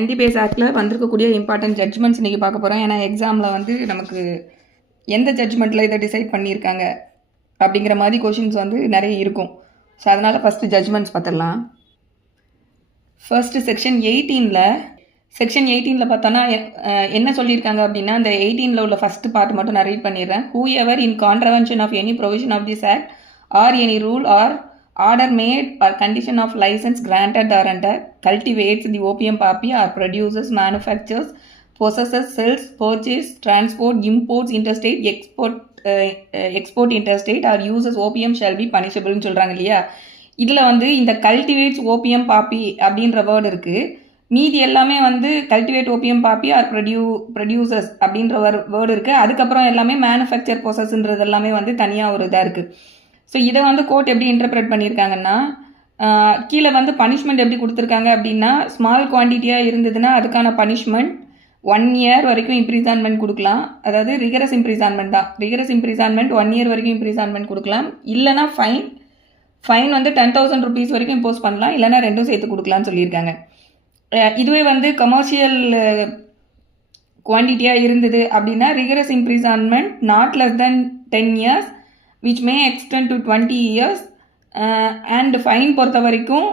NDPS ஆக்டில் வந்திருக்கக்கூடிய important judgements இன்றைக்கி பார்க்க போகிறோம். ஏன்னா எக்ஸாமில் வந்து நமக்கு எந்த ஜட்ஜ்மெண்ட்டில் இதை டிசைட் பண்ணியிருக்காங்க அப்படிங்கிற மாதிரி கொஷின்ஸ் வந்து நிறைய இருக்கும். ஸோ அதனால் ஃபஸ்ட்டு ஜட்ஜ்மெண்ட்ஸ் பார்த்துடலாம். ஃபர்ஸ்ட்டு செக்ஷன் 18 பார்த்தோன்னா என்ன சொல்லியிருக்காங்க அப்படின்னா, இந்த 18 உள்ள ஃபஸ்ட்டு பார்ட் மட்டும் நான் ரீட் பண்ணிடுறேன். Whoever in contravention of any provision of this act or any rule or order made or condition of license granted or under cultivates the opium poppy or produces, manufactures, possesses, sells, purchases, transport, imports interstate, export interstate or uses opium shall be punishable னு சொல்கிறாங்க இல்லையா. இதில் வந்து இந்த cultivates opium பாப்பி அப்படின்ற word இருக்குது. மீதி எல்லாமே வந்து கல்டிவேட் ஓபியம் பாப்பி ஆர் ப்ரொடியூசர்ஸ் அப்படின்ற வேர்டு இருக்குது. அதுக்கப்புறம் எல்லாமே மேனுஃபேக்சர் ப்ராசஸ்ன்றது எல்லாமே வந்து தனியாக ஒரு இதாக இருக்குது. ஸோ இதை வந்து கோர்ட் எப்படி இன்டர்பிரேட் பண்ணியிருக்காங்கன்னா, கீழே வந்து பனிஷ்மெண்ட் எப்படி கொடுத்துருக்காங்க அப்படின்னா, ஸ்மால் குவான்டிட்டியாக இருந்ததுன்னா அதுக்கான பனிஷ்மெண்ட் 1 year வரைக்கும் இம்ப்ரிசான்மெண்ட் கொடுக்கலாம். அதாவது ரிகரஸ் இம்ப்ரிசான்மெண்ட் தான். ரிகரஸ் இம்ப்ரிசான்மெண்ட் 1 year வரைக்கும் இம்ப்ரிசான்மெண்ட் கொடுக்கலாம். இல்லைனா ஃபைன் வந்து 10,000 rupees வரைக்கும் இம்போஸ் பண்ணலாம். இல்லைனா ரெண்டும் சேர்த்து கொடுக்கலான்னு சொல்லியிருக்காங்க. இதுவே வந்து கமர்ஷியல் குவான்டிட்டியாக இருந்தது அப்படின்னா rigorous imprisonment not less than 10 years which may extend to 20 years and fine பொறுத்த வரைக்கும்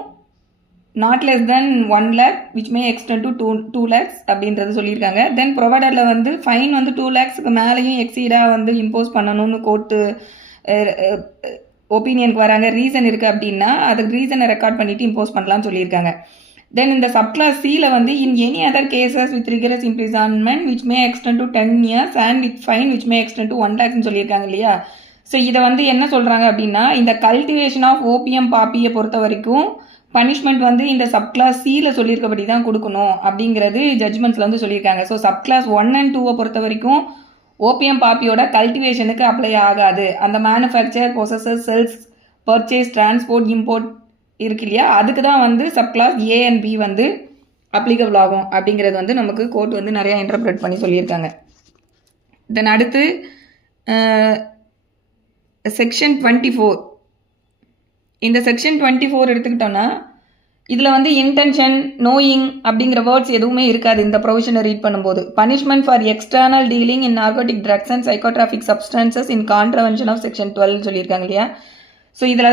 not less than 1 lakh which may extend to 2 lakhs அப்படின்றது சொல்லியிருக்காங்க. தென் ப்ரொவைடரில் வந்து ஃபைன் வந்து 2 lakhsக்கு மேலேயும் எக்ஸீடாக வந்து இம்போஸ் பண்ணணும்னு கோர்ட்டு ஒப்பீனியனுக்கு வராங்க. ரீசன் இருக்குது அப்படின்னா அதுக்கு ரீசனை ரெக்கார்ட் பண்ணிவிட்டு இம்போஸ் பண்ணலாம்னு சொல்லியிருக்காங்க. தென் இந்த சப்கிளாஸ் சியில் வந்து in any other cases with rigorous imprisonment which may extend to 10 years and with fine which may extend to 1 lakhsன்னு சொல்லியிருக்காங்க இல்லையா. ஸோ இதை வந்து என்ன சொல்கிறாங்க அப்படின்னா, இந்த கல்டிவேஷன் ஆஃப் ஓபியம் பாப்பியை பொறுத்த வரைக்கும் பனிஷ்மெண்ட் வந்து இந்த சப்கிளாஸ் சியில் சொல்லியிருக்கபடி தான் கொடுக்கணும் அப்படிங்கிறது ஜட்ஜ்மெண்ட்ஸில் வந்து சொல்லியிருக்காங்க. ஸோ சப்கிளாஸ் 1 and 2 பொறுத்த வரைக்கும் ஓபியம் பாப்பியோட கல்டிவேஷனுக்கு அப்ளை ஆகாது. அந்த manufacture, possessor, sells, purchase, transport, import இருக்கு இல்லையா, அதுக்கு தான் வந்து சப்கிளாஸ் A and B வந்து அப்ளிகபிள் ஆகும் அப்படிங்கிறது வந்து நமக்கு கோர்ட் வந்து நிறையா இன்டர்பிரேட் பண்ணி சொல்லியிருக்காங்க. தென் அடுத்து செக்ஷன் 24. இந்த செக்ஷன் 24 எடுத்துக்கிட்டோன்னா இதில் வந்து இன்டென்ஷன், நோயிங் அப்படிங்கிற வேர்ட்ஸ் எதுவுமே இருக்காது. இந்த ப்ரொவிஷனை ரீட் பண்ணும்போது punishment for external dealing in narcotic drugs and psychotropic substances in contravention of section 12 சொல்லியிருக்காங்க இல்லையா. ஸோ இதில்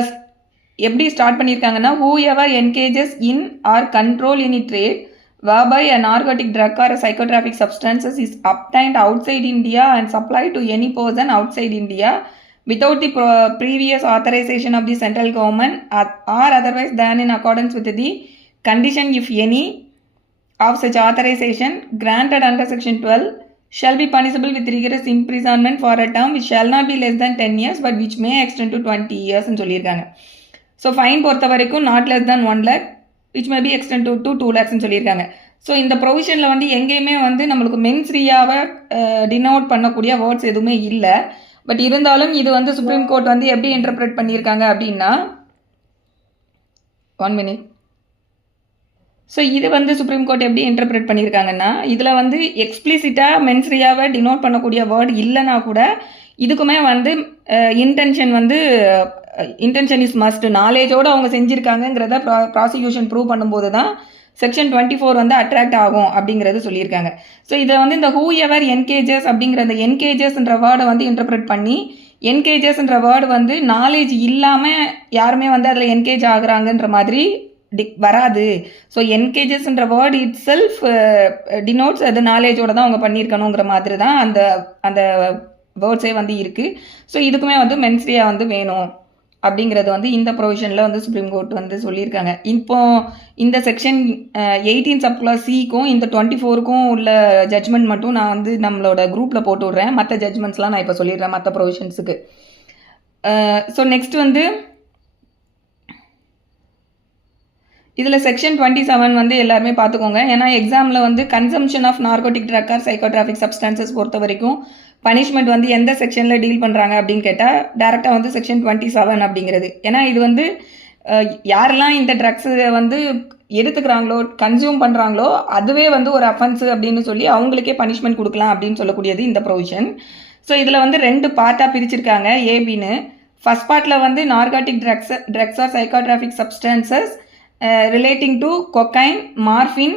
எப்படி ஸ்டார்ட் பண்ணியிருக்காங்கன்னா, whoever engages in or control any trade whereby a narcotic drug or a psychotropic substances is obtained outside India and supplied to any person outside India without the previous authorization of the central government or otherwise than in accordance with the condition if any of such authorization granted under section 12 shall be punishable with rigorous imprisonment for a term which shall not be less than 10 years but which may extend to 20 years ன்னு சொல்லியிருக்காங்க. So fine பொறுத்த வரைக்கும் not less than 1 lakh which may be extended to 2 lakhs ன்னு சொல்லியிருக்காங்க. So இந்த ப்ரொவிஷனில் வந்து எங்கேயுமே வந்து நம்மளுக்கு மென்ஸ்ரியாவை டினோட் பண்ணக்கூடிய வேர்ட்ஸ் எதுவுமே இல்லை. பட் இருந்தாலும் இது வந்து சுப்ரீம் கோர்ட் வந்து எப்படி இன்டர்பிரேட் பண்ணியிருக்காங்க அப்படின்னா, 1 minute. ஸோ இது வந்து சுப்ரீம் கோர்ட் எப்படி இன்டர்பிரேட் பண்ணியிருக்காங்கன்னா, இதில் வந்து எக்ஸ்பிளிசிட்டாக மென்ஸ்ரியாவை டினோட் பண்ணக்கூடிய வேர்டு இல்லைனா கூட இதுக்குமே வந்து இன்டென்ஷன் இஸ் மஸ்ட், நாலேஜோடு அவங்க செஞ்சுருக்காங்கங்கிறத ப்ராசிக்யூஷன் ப்ரூவ் பண்ணும்போது தான் செக்ஷன் 24 வந்து அட்ராக்ட் ஆகும் அப்படிங்கிறது சொல்லியிருக்காங்க. ஸோ இதை வந்து இந்த ஹூ எவர் என்கேஜஸ் அப்படிங்கிற அந்த என்கேஜஸ்ன்ற வேர்டை வந்து இன்டர்பிரேட் பண்ணி, என்கேஜஸ்ன்ற வேர்டு வந்து நாலேஜ் இல்லாமல் யாருமே வந்து அதில் என்கேஜ் ஆகுறாங்கன்ற மாதிரி வராது. ஸோ என்கேஜஸ்ன்ற வேர்டு இட் செல்ஃப் டினோட்ஸ் அது நாலேஜோடு தான் அவங்க பண்ணியிருக்கணுங்கிற மாதிரி தான் அந்த வேர்ட்ஸே வந்து இருக்குது. ஸோ இதுக்குமே வந்து மென்ஸ்ரியா வந்து வேணும் அப்படிங்கிறது வந்து இந்த ப்ரொவிஷனில் வந்து சுப்ரீம் கோர்ட் வந்து சொல்லியிருக்காங்க. இப்போ இந்த செக்ஷன் 18 சப்கிளாஸ் சிக்கும் இந்த 24க்கும் உள்ள ஜட்ஜ்மெண்ட் மட்டும் நான் வந்து நம்மளோட குரூப்பில் போட்டு விட்றேன். மற்ற ஜட்ஜ்மெண்ட்ஸ்லாம் நான் இப்போ சொல்லிடுறேன் மற்ற ப்ரொவிஷன்ஸுக்கு. ஸோ நெக்ஸ்ட் வந்து இதில் செக்ஷன் 27 வந்து எல்லாருமே பார்த்துக்கோங்க. ஏன்னா எக்ஸாமில் வந்து consumption of narcotic drug or psychotropic substances பொறுத்த வரைக்கும் பனிஷ்மெண்ட் வந்து எந்த செக்ஷனில் டீல் பண்ணுறாங்க அப்படின்னு கேட்டால் டேரெக்டாக வந்து செக்ஷன் 27 அப்படிங்கிறது. ஏன்னா இது வந்து யாரெல்லாம் இந்த ட்ரக்ஸை வந்து எடுத்துக்கிறாங்களோ, கன்சியூம் பண்ணுறாங்களோ அதுவே வந்து ஒரு அஃபென்ஸு அப்படின்னு சொல்லி அவங்களுக்கே பனிஷ்மெண்ட் கொடுக்கலாம் அப்படின்னு சொல்லக்கூடியது இந்த ப்ரொவிஷன். ஸோ இதில் வந்து 2 பார்ட்டாக பிரிச்சிருக்காங்க ஏபின்னு. ஃபர்ஸ்ட் பார்ட்டில் வந்து narcotic drugs or psychotropic substances relating to cocaine, morphine,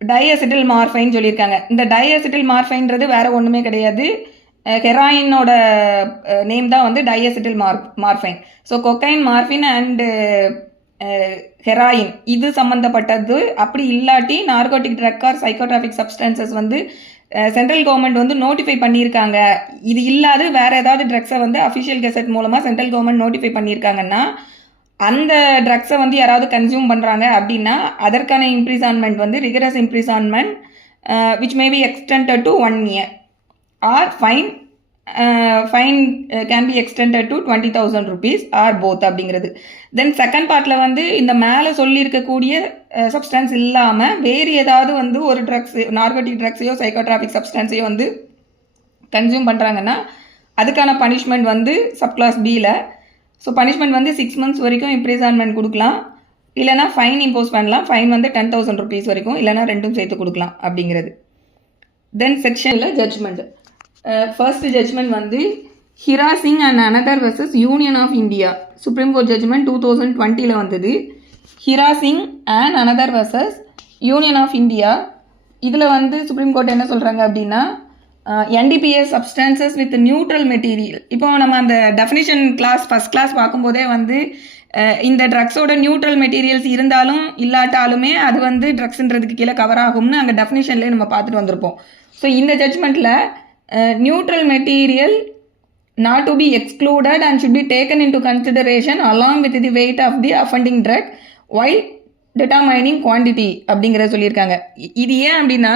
diacetyl morphine சொல்லியிருக்காங்க. இந்த டைஅசிட்டில் மார்ஃபைன்றது வேறு ஒன்றுமே கிடையாது, ஹெராயினோட நேம் தான் வந்து diacetyl morphine. So cocaine, morphine and heroin இது சம்மந்தப்பட்டது. அப்படி இல்லாட்டி narcotic drug or psychotropic substances வந்து சென்ட்ரல் கவர்மெண்ட் வந்து நோட்டிஃபை பண்ணியிருக்காங்க. இது இல்லாது வேறு ஏதாவது ட்ரக்ஸை வந்து அஃபிஷியல் கெசட் மூலமாக சென்ட்ரல் கவர்மெண்ட் நோட்டிஃபை பண்ணியிருக்காங்கன்னா அந்த ட்ரக்ஸை வந்து யாராவது கன்சியூம் பண்ணுறாங்க அப்படின்னா அதற்கான இம்ப்ரிசான்மெண்ட் வந்து rigorous imprisonment which may be extended to 1 year or fine can be extended to 20,000 rupees or both அப்படிங்கிறது. தென் செகண்ட் பார்ட்டில் வந்து இந்த மேலே சொல்லியிருக்கக்கூடிய சப்ஸ்டன்ஸ் இல்லாமல் வேறு ஏதாவது வந்து ஒரு ட்ரக்ஸ், நார்கோட்டிக் ட்ரக்ஸையோ சைக்கோட்ராஃபிக் சப்ஸ்டன்ஸையோ வந்து கன்சியூம் பண்ணுறாங்கன்னா அதுக்கான பனிஷ்மெண்ட் வந்து சப்கிளாஸ் பியில். ஸோ பனிஷ்மெண்ட் வந்து 6 months வரைக்கும் இம்ப்ரிசான்மெண்ட் கொடுக்கலாம், இல்லைனா ஃபைன் இம்போஸ் பண்ணலாம். ஃபைன் வந்து 10,000 rupees வரைக்கும், இல்லைனா ரெண்டும் சேர்த்து கொடுக்கலாம் அப்படிங்கிறது. தென் செக்ஷனில் ஜட்ஜ்மெண்ட். ஃபர்ஸ்ட் ஜட்ஜ்மெண்ட் வந்து Hira Singh and another versus union of India. Supreme Court judgement 2020 வந்தது. Hira Singh and another versus union of India. இதில் வந்து சுப்ரீம் கோர்ட் என்ன சொல்கிறாங்க அப்படின்னா NDPS substances with neutral material. இப்போ நம்ம அந்த டெஃபினிஷன் கிளாஸ் ஃபஸ்ட் கிளாஸ் பார்க்கும்போதே வந்து இந்த ட்ரக்ஸோட நியூட்ரல் மெட்டீரியல்ஸ் இருந்தாலும் இல்லாட்டாலுமே அது வந்து ட்ரக்ஸுன்றதுக்கு கீழே கவர் ஆகும்னு அங்கே டெஃபினிஷன்லேயே நம்ம பார்த்துட்டு வந்திருப்போம். ஸோ இந்த ஜட்ஜ்மெண்ட்டில் neutral material not to be excluded and should be taken into consideration along with the weight of the offending drug while determining quantity அப்படிங்கிறத சொல்லியிருக்காங்க. இது ஏன் அப்படின்னா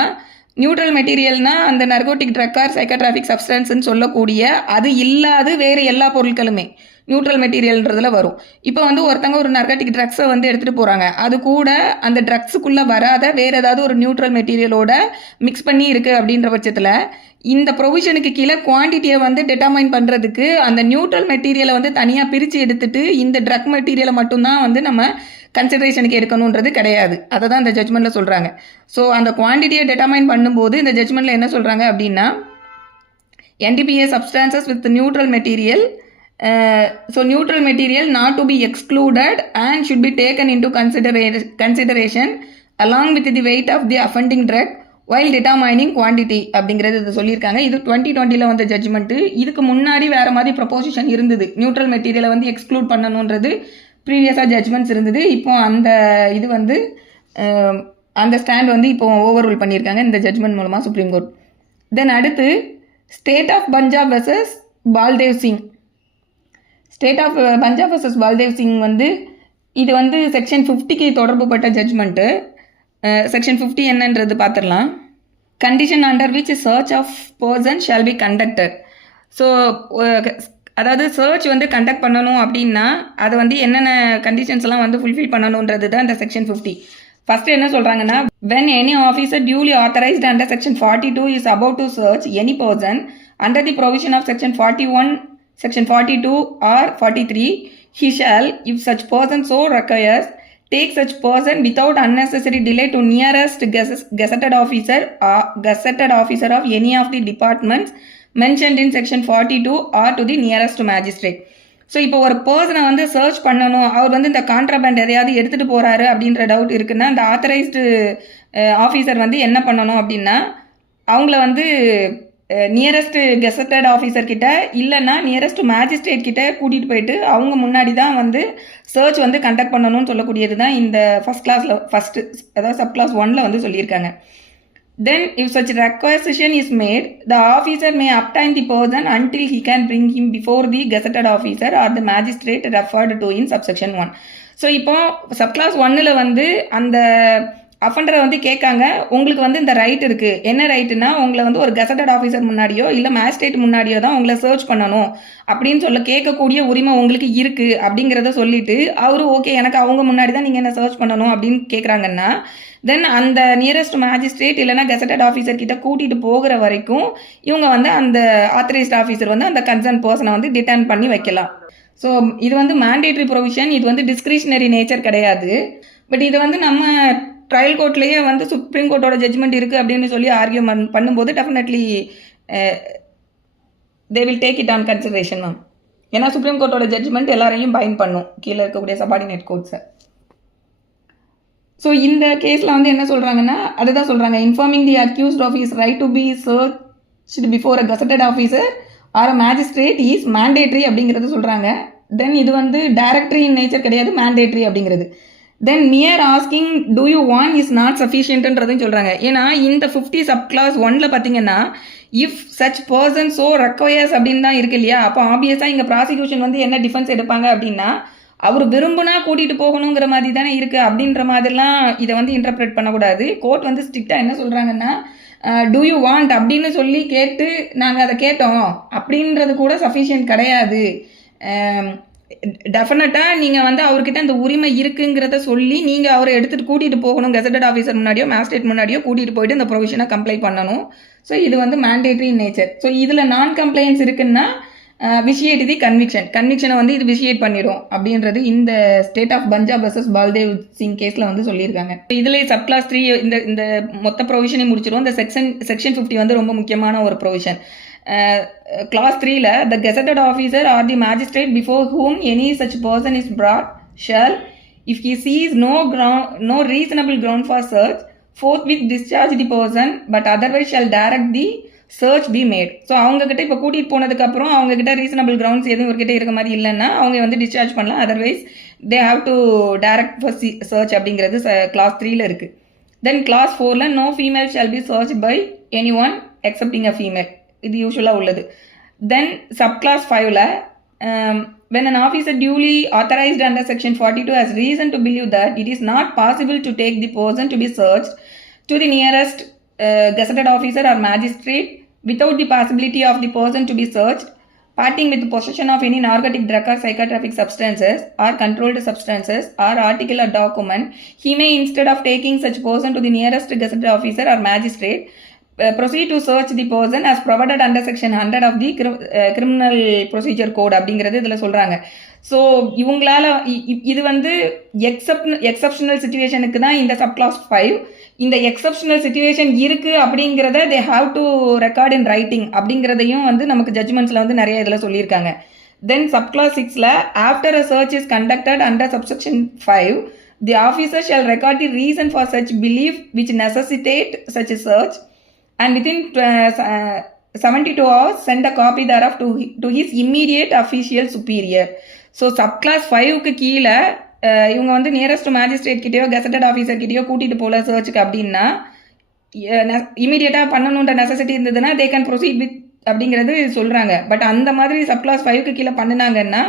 நியூட்ரல் மெட்டீரியல்னா அந்த நர்கோட்டிக் ட்ரக் ஆர் சைக்கோட்ராஃபிக் சப்ஸ்டன்ஸ்ன்னு சொல்லக்கூடிய அது இல்லாது வேறு எல்லா பொருட்களுமே நியூட்ரல் மெட்டீரியல்ன்றதுல வரும். இப்போ வந்து ஒருத்தங்க ஒரு நர்கோட்டிக் ட்ரக்ஸை வந்து எடுத்துகிட்டு போகிறாங்க, அது கூட அந்த ட்ரக்ஸுக்குள்ளே வராத வேறு ஏதாவது ஒரு நியூட்ரல் மெட்டீரியலோட மிக்ஸ் பண்ணி இருக்குது அப்படின்ற பட்சத்தில் இந்த ப்ரொவிஷனுக்கு கீழே குவான்டிட்டியை வந்து டிட்டர்மைன் பண்ணுறதுக்கு அந்த நியூட்ரல் மெட்டீரியலை வந்து தனியாக பிரித்து எடுத்துட்டு இந்த ட்ரக் மெட்டீரியலை மட்டும்தான் வந்து நம்ம கன்சிடரேஷனுக்கு எடுக்கணுன்றது கிடையாது. அதை தான் இந்த ஜட்ஜ்மெண்ட்டில் சொல்கிறாங்க. ஸோ அந்த குவான்டிட்டியை டிட்டர்மைன் பண்ணும்போது இந்த ஜட்ஜ்மெண்ட்டில் என்ன சொல்கிறாங்க அப்படின்னா NDPS substances with neutral material, so neutral material not to be excluded and should be taken into consideration along with the weight of the offending drug while determining quantity அப்படிங்கிறது இது சொல்லியிருக்காங்க. இது 2020 வந்த ஜட்ஜ்மெண்ட்டு. இதுக்கு முன்னாடி வேறு மாதிரி ப்ரொபோசிஷன் இருந்தது, நியூட்ரல் மெட்டீரியலை வந்து எக்ஸ்க்ளூட் பண்ணணுன்றது ப்ரீவியஸாக ஜட்ஜ்மெண்ட்ஸ் இருந்தது. இப்போ அந்த இது வந்து அந்த ஸ்டாண்ட் வந்து இப்போ ஓவர் ரூல் பண்ணியிருக்காங்க இந்த ஜட்ஜ்மெண்ட் மூலமாக சுப்ரீம் கோர்ட். தென் அடுத்து state of Punjab versus Baldev Singh. State of Punjab versus Baldev Singh வந்து இது வந்து செக்ஷன் 50க்கு தொடர்புப்பட்ட ஜட்ஜ்மெண்ட்டு. செக்ஷன் 50 என்னன்றது பார்த்துடலாம். Condition under which search of person shall be conducted. So அதாவது சர்ச் வந்து கண்டக்ட் பண்ணணும் அப்படின்னா அதை வந்து என்னென்ன கண்டிஷன்ஸ்லாம் வந்து ஃபுல்ஃபில் பண்ணணுன்றது தான் இந்த செக்ஷன் 50. ஃபஸ்ட்டு என்ன சொல்கிறாங்கன்னா when any officer duly authorized under section 42 is about to search any person under the provision of section 41, section 42 or 43, he shall, if such person so requires, take such person without unnecessary delay to nearest gazetted officer of any of the departments mentioned in section 42 or to the nearest magistrate. So இப்போ ஒரு பர்சனை வந்து search பண்ணணும், அவர் வந்து இந்த கான்ட்ராபேண்ட் எதையாவது எடுத்துகிட்டு போகிறாரு அப்படின்ற டவுட் இருக்குன்னா இந்த ஆத்தரைஸ்டு ஆஃபீஸர் வந்து என்ன பண்ணணும் அப்படின்னா அவங்கள வந்து நியரஸ்ட் கெசட்டட் ஆஃபீஸர் கிட்ட இல்லைன்னா நியரஸ்ட் மேஜிஸ்ட்ரேட் கிட்ட கூட்டிகிட்டு போயிட்டு அவங்க முன்னாடி தான் வந்து சர்ச் வந்து கண்டக்ட் பண்ணணும்னு சொல்லக்கூடியது தான் இந்த ஃபஸ்ட்டு அதாவது சப் கிளாஸ் 1 வந்து சொல்லியிருக்காங்க. Then if such requisition is made, the officer may obtain the person until he can bring him before the gazetted officer or the magistrate referred to in subsection 1. So இப்போ subclass 1 வந்து அந்த அஃபண்டரை வந்து கேட்காங்க, உங்களுக்கு வந்து இந்த ரைட் இருக்குது, என்ன ரைட்டுனா உங்களை வந்து ஒரு கெசட்டட் ஆஃபீஸர் முன்னாடியோ இல்லை மேஜிஸ்ட்ரேட் முன்னாடியோ தான் உங்களை சர்ச் பண்ணணும் அப்படின்னு சொல்ல கேட்கக்கூடிய உரிமை உங்களுக்கு இருக்குது அப்படிங்கிறத சொல்லிவிட்டு அவரு ஓகே எனக்கு அவங்க முன்னாடி தான் நீங்கள் என்ன சர்ச் பண்ணணும் அப்படின்னு கேட்குறாங்கன்னா தென் அந்த நியரஸ்ட் மேஜிஸ்ட்ரேட் இல்லைனா கெசட்டட் ஆஃபீஸர் கிட்ட கூட்டிகிட்டு போகிற வரைக்கும் இவங்க வந்து அந்த ஆத்தரைஸ்ட் ஆஃபீஸர் வந்து அந்த கன்சர்ன் பர்சனை வந்து டிட்டர்ன் பண்ணி வைக்கலாம். ஸோ இது வந்து மேண்டேட்ரி ப்ரொவிஷன், இது வந்து டிஸ்கிரிஷனரி நேச்சர் கிடையாது. பட் இதை வந்து நம்ம ட்ரையல் கோர்ட்லேயே வந்து சுப்ரீம் கோர்ட்டோட ஜட்ஜ்மெண்ட் இருக்குது அப்படின்னு சொல்லி ஆர்கியூமெண்ட் பண்ணும்போது definitely they will take it on consideration ma'am. ஏன்னா சுப்ரீம் கோர்ட்டோட ஜட்ஜ்மெண்ட் எல்லாரையும் பைண்ட் பண்ணும் கீழே இருக்கக்கூடிய சபார்டினேட் கோர்ட்ஸை. ஸோ இந்த கேஸில் வந்து என்ன சொல்கிறாங்கன்னா அதுதான் சொல்கிறாங்க, informing the accused of is right to be searched before a gazetted officer or a magistrate is mandatory அப்படிங்கிறது சொல்கிறாங்க. தென் இது வந்து டைரக்டரி இன் நேச்சர் கிடையாது, மேண்டேட்ரி அப்படிங்கிறது. Then mere asking do you want is not சஃபிஷியன்ட்ன்றதையும் சொல்கிறாங்க. ஏன்னா இந்த 50 சப் கிளாஸ் 1ல் பார்த்தீங்கன்னா if such person so requires அப்படின்னு தான் இருக்கு இல்லையா. அப்போ ஆப்வியஸாக இங்கே ப்ராசிக்யூஷன் வந்து என்ன டிஃபென்ஸ் எடுப்பாங்க அப்படின்னா, அவர் விரும்புனா கூட்டிகிட்டு போகணுங்கிற மாதிரி தானே இருக்குது அப்படின்ற மாதிரிலாம் இதை வந்து இன்டர்பிரேட் பண்ணக்கூடாது. கோர்ட் வந்து ஸ்ட்ரிக்டாக என்ன சொல்கிறாங்கன்னா, டூ யூ வாண்ட் அப்படின்னு சொல்லி கேட்டு நாங்கள் அதை கேட்டோம் அப்படின்றது கூட சஃபிஷியன்ட் கிடையாது. டெஃபினட்டாக நீங்கள் வந்து அவர்கிட்ட அந்த உரிமை இருக்குங்கிறத சொல்லி நீங்கள் அவரை எடுத்துகிட்டு கூட்டிகிட்டு போகணும், கெசட்டட் ஆஃபீஸர் முன்னாடியோ மேஜிஸ்ட்ரேட் முன்னாடியோ கூட்டிகிட்டு போயிட்டு இந்த ப்ரொவிஷனை கம்ப்ளை பண்ணணும். ஸோ இது வந்து மேண்டேட்ரி இன் நேச்சர். ஸோ இதில் நான் கம்ப்ளைன்ஸ் இருக்குன்னா விஷியேட் தி கன்விக்ஷனை வந்து இது விஷியேட் பண்ணிடும் அப்படின்றது இந்த state of Punjab versus Baldev Singh கேஸில் வந்து சொல்லியிருக்காங்க. இதில் சப் கிளாஸ் 3 இந்த மொத்த ப்ரொவிஷனை முடிச்சிடும். இந்த செக்ஷன் 50 வந்து ரொம்ப முக்கியமான ஒரு provision. Clause 3ல the gazetted officer or the magistrate before whom any such person is brought shall, if he sees no reasonable ground for search, forthwith discharge the person, but otherwise shall direct the search be made. So அவங்கக்கிட்ட இப்போ கூட்டிகிட்டு போனதுக்கப்புறம் அவங்கக்கிட்ட reasonable grounds எதுவும் இவர்கிட்ட இருக்க மாதிரி இல்லைன்னா அவங்க வந்து டிஸ்சார்ஜ் பண்ணலாம். Otherwise they have to direct for search அப்படிங்கிறது Clause 3ல இருக்குது. Then Clause 4ல no female shall be searched by anyone excepting a female. இது யூஸ்வலாக உள்ளது. தென் subclass 5ல when an officer duly authorized under section 42 has reason to believe that it is not possible to take the person to be searched to the nearest gazetted officer or magistrate without the possibility of the person to be searched parting with possession of any narcotic drug or psychotropic substances or controlled substances or article or document, he may, instead of taking such person to the nearest gazetted officer or magistrate, proceed to search the person as provided under section 100 of the criminal procedure code அப்படிங்கிறது இதில் சொல்கிறாங்க. So இவங்களால இது வந்து exceptional சிச்சுவேஷனுக்கு தான் இந்த subclass 5. இந்த exceptional situation இருக்குது அப்படிங்கிறத they have to record in writing அப்படிங்கிறதையும் வந்து நமக்கு ஜட்ஜ்மெண்ட்ஸில் வந்து நிறைய இதில் சொல்லியிருக்காங்க. தென் சப்கிளாஸ் 6ல after a search is conducted under subsection 5, the officer shall record the reason for such belief which necessitate such search and within 72 hours send a copy thereof to his immediate official superior. So subclause 5க்கு கீழே இவங்க வந்து nearest magistrate கிட்டேயோ gazetted officer கிட்டேயோ கூட்டிகிட்டு போகல சர்ச்சுக்கு அப்படின்னா இமீடியட்டாக பண்ணணுன்ற நெசசிட்டி இருந்ததுன்னா தே கேன் ப்ரொசீட் வித் அப்படிங்கிறது சொல்கிறாங்க. பட் அந்த மாதிரி சப்கிளாஸ் 5க்கு கீழே பண்ணினாங்கன்னா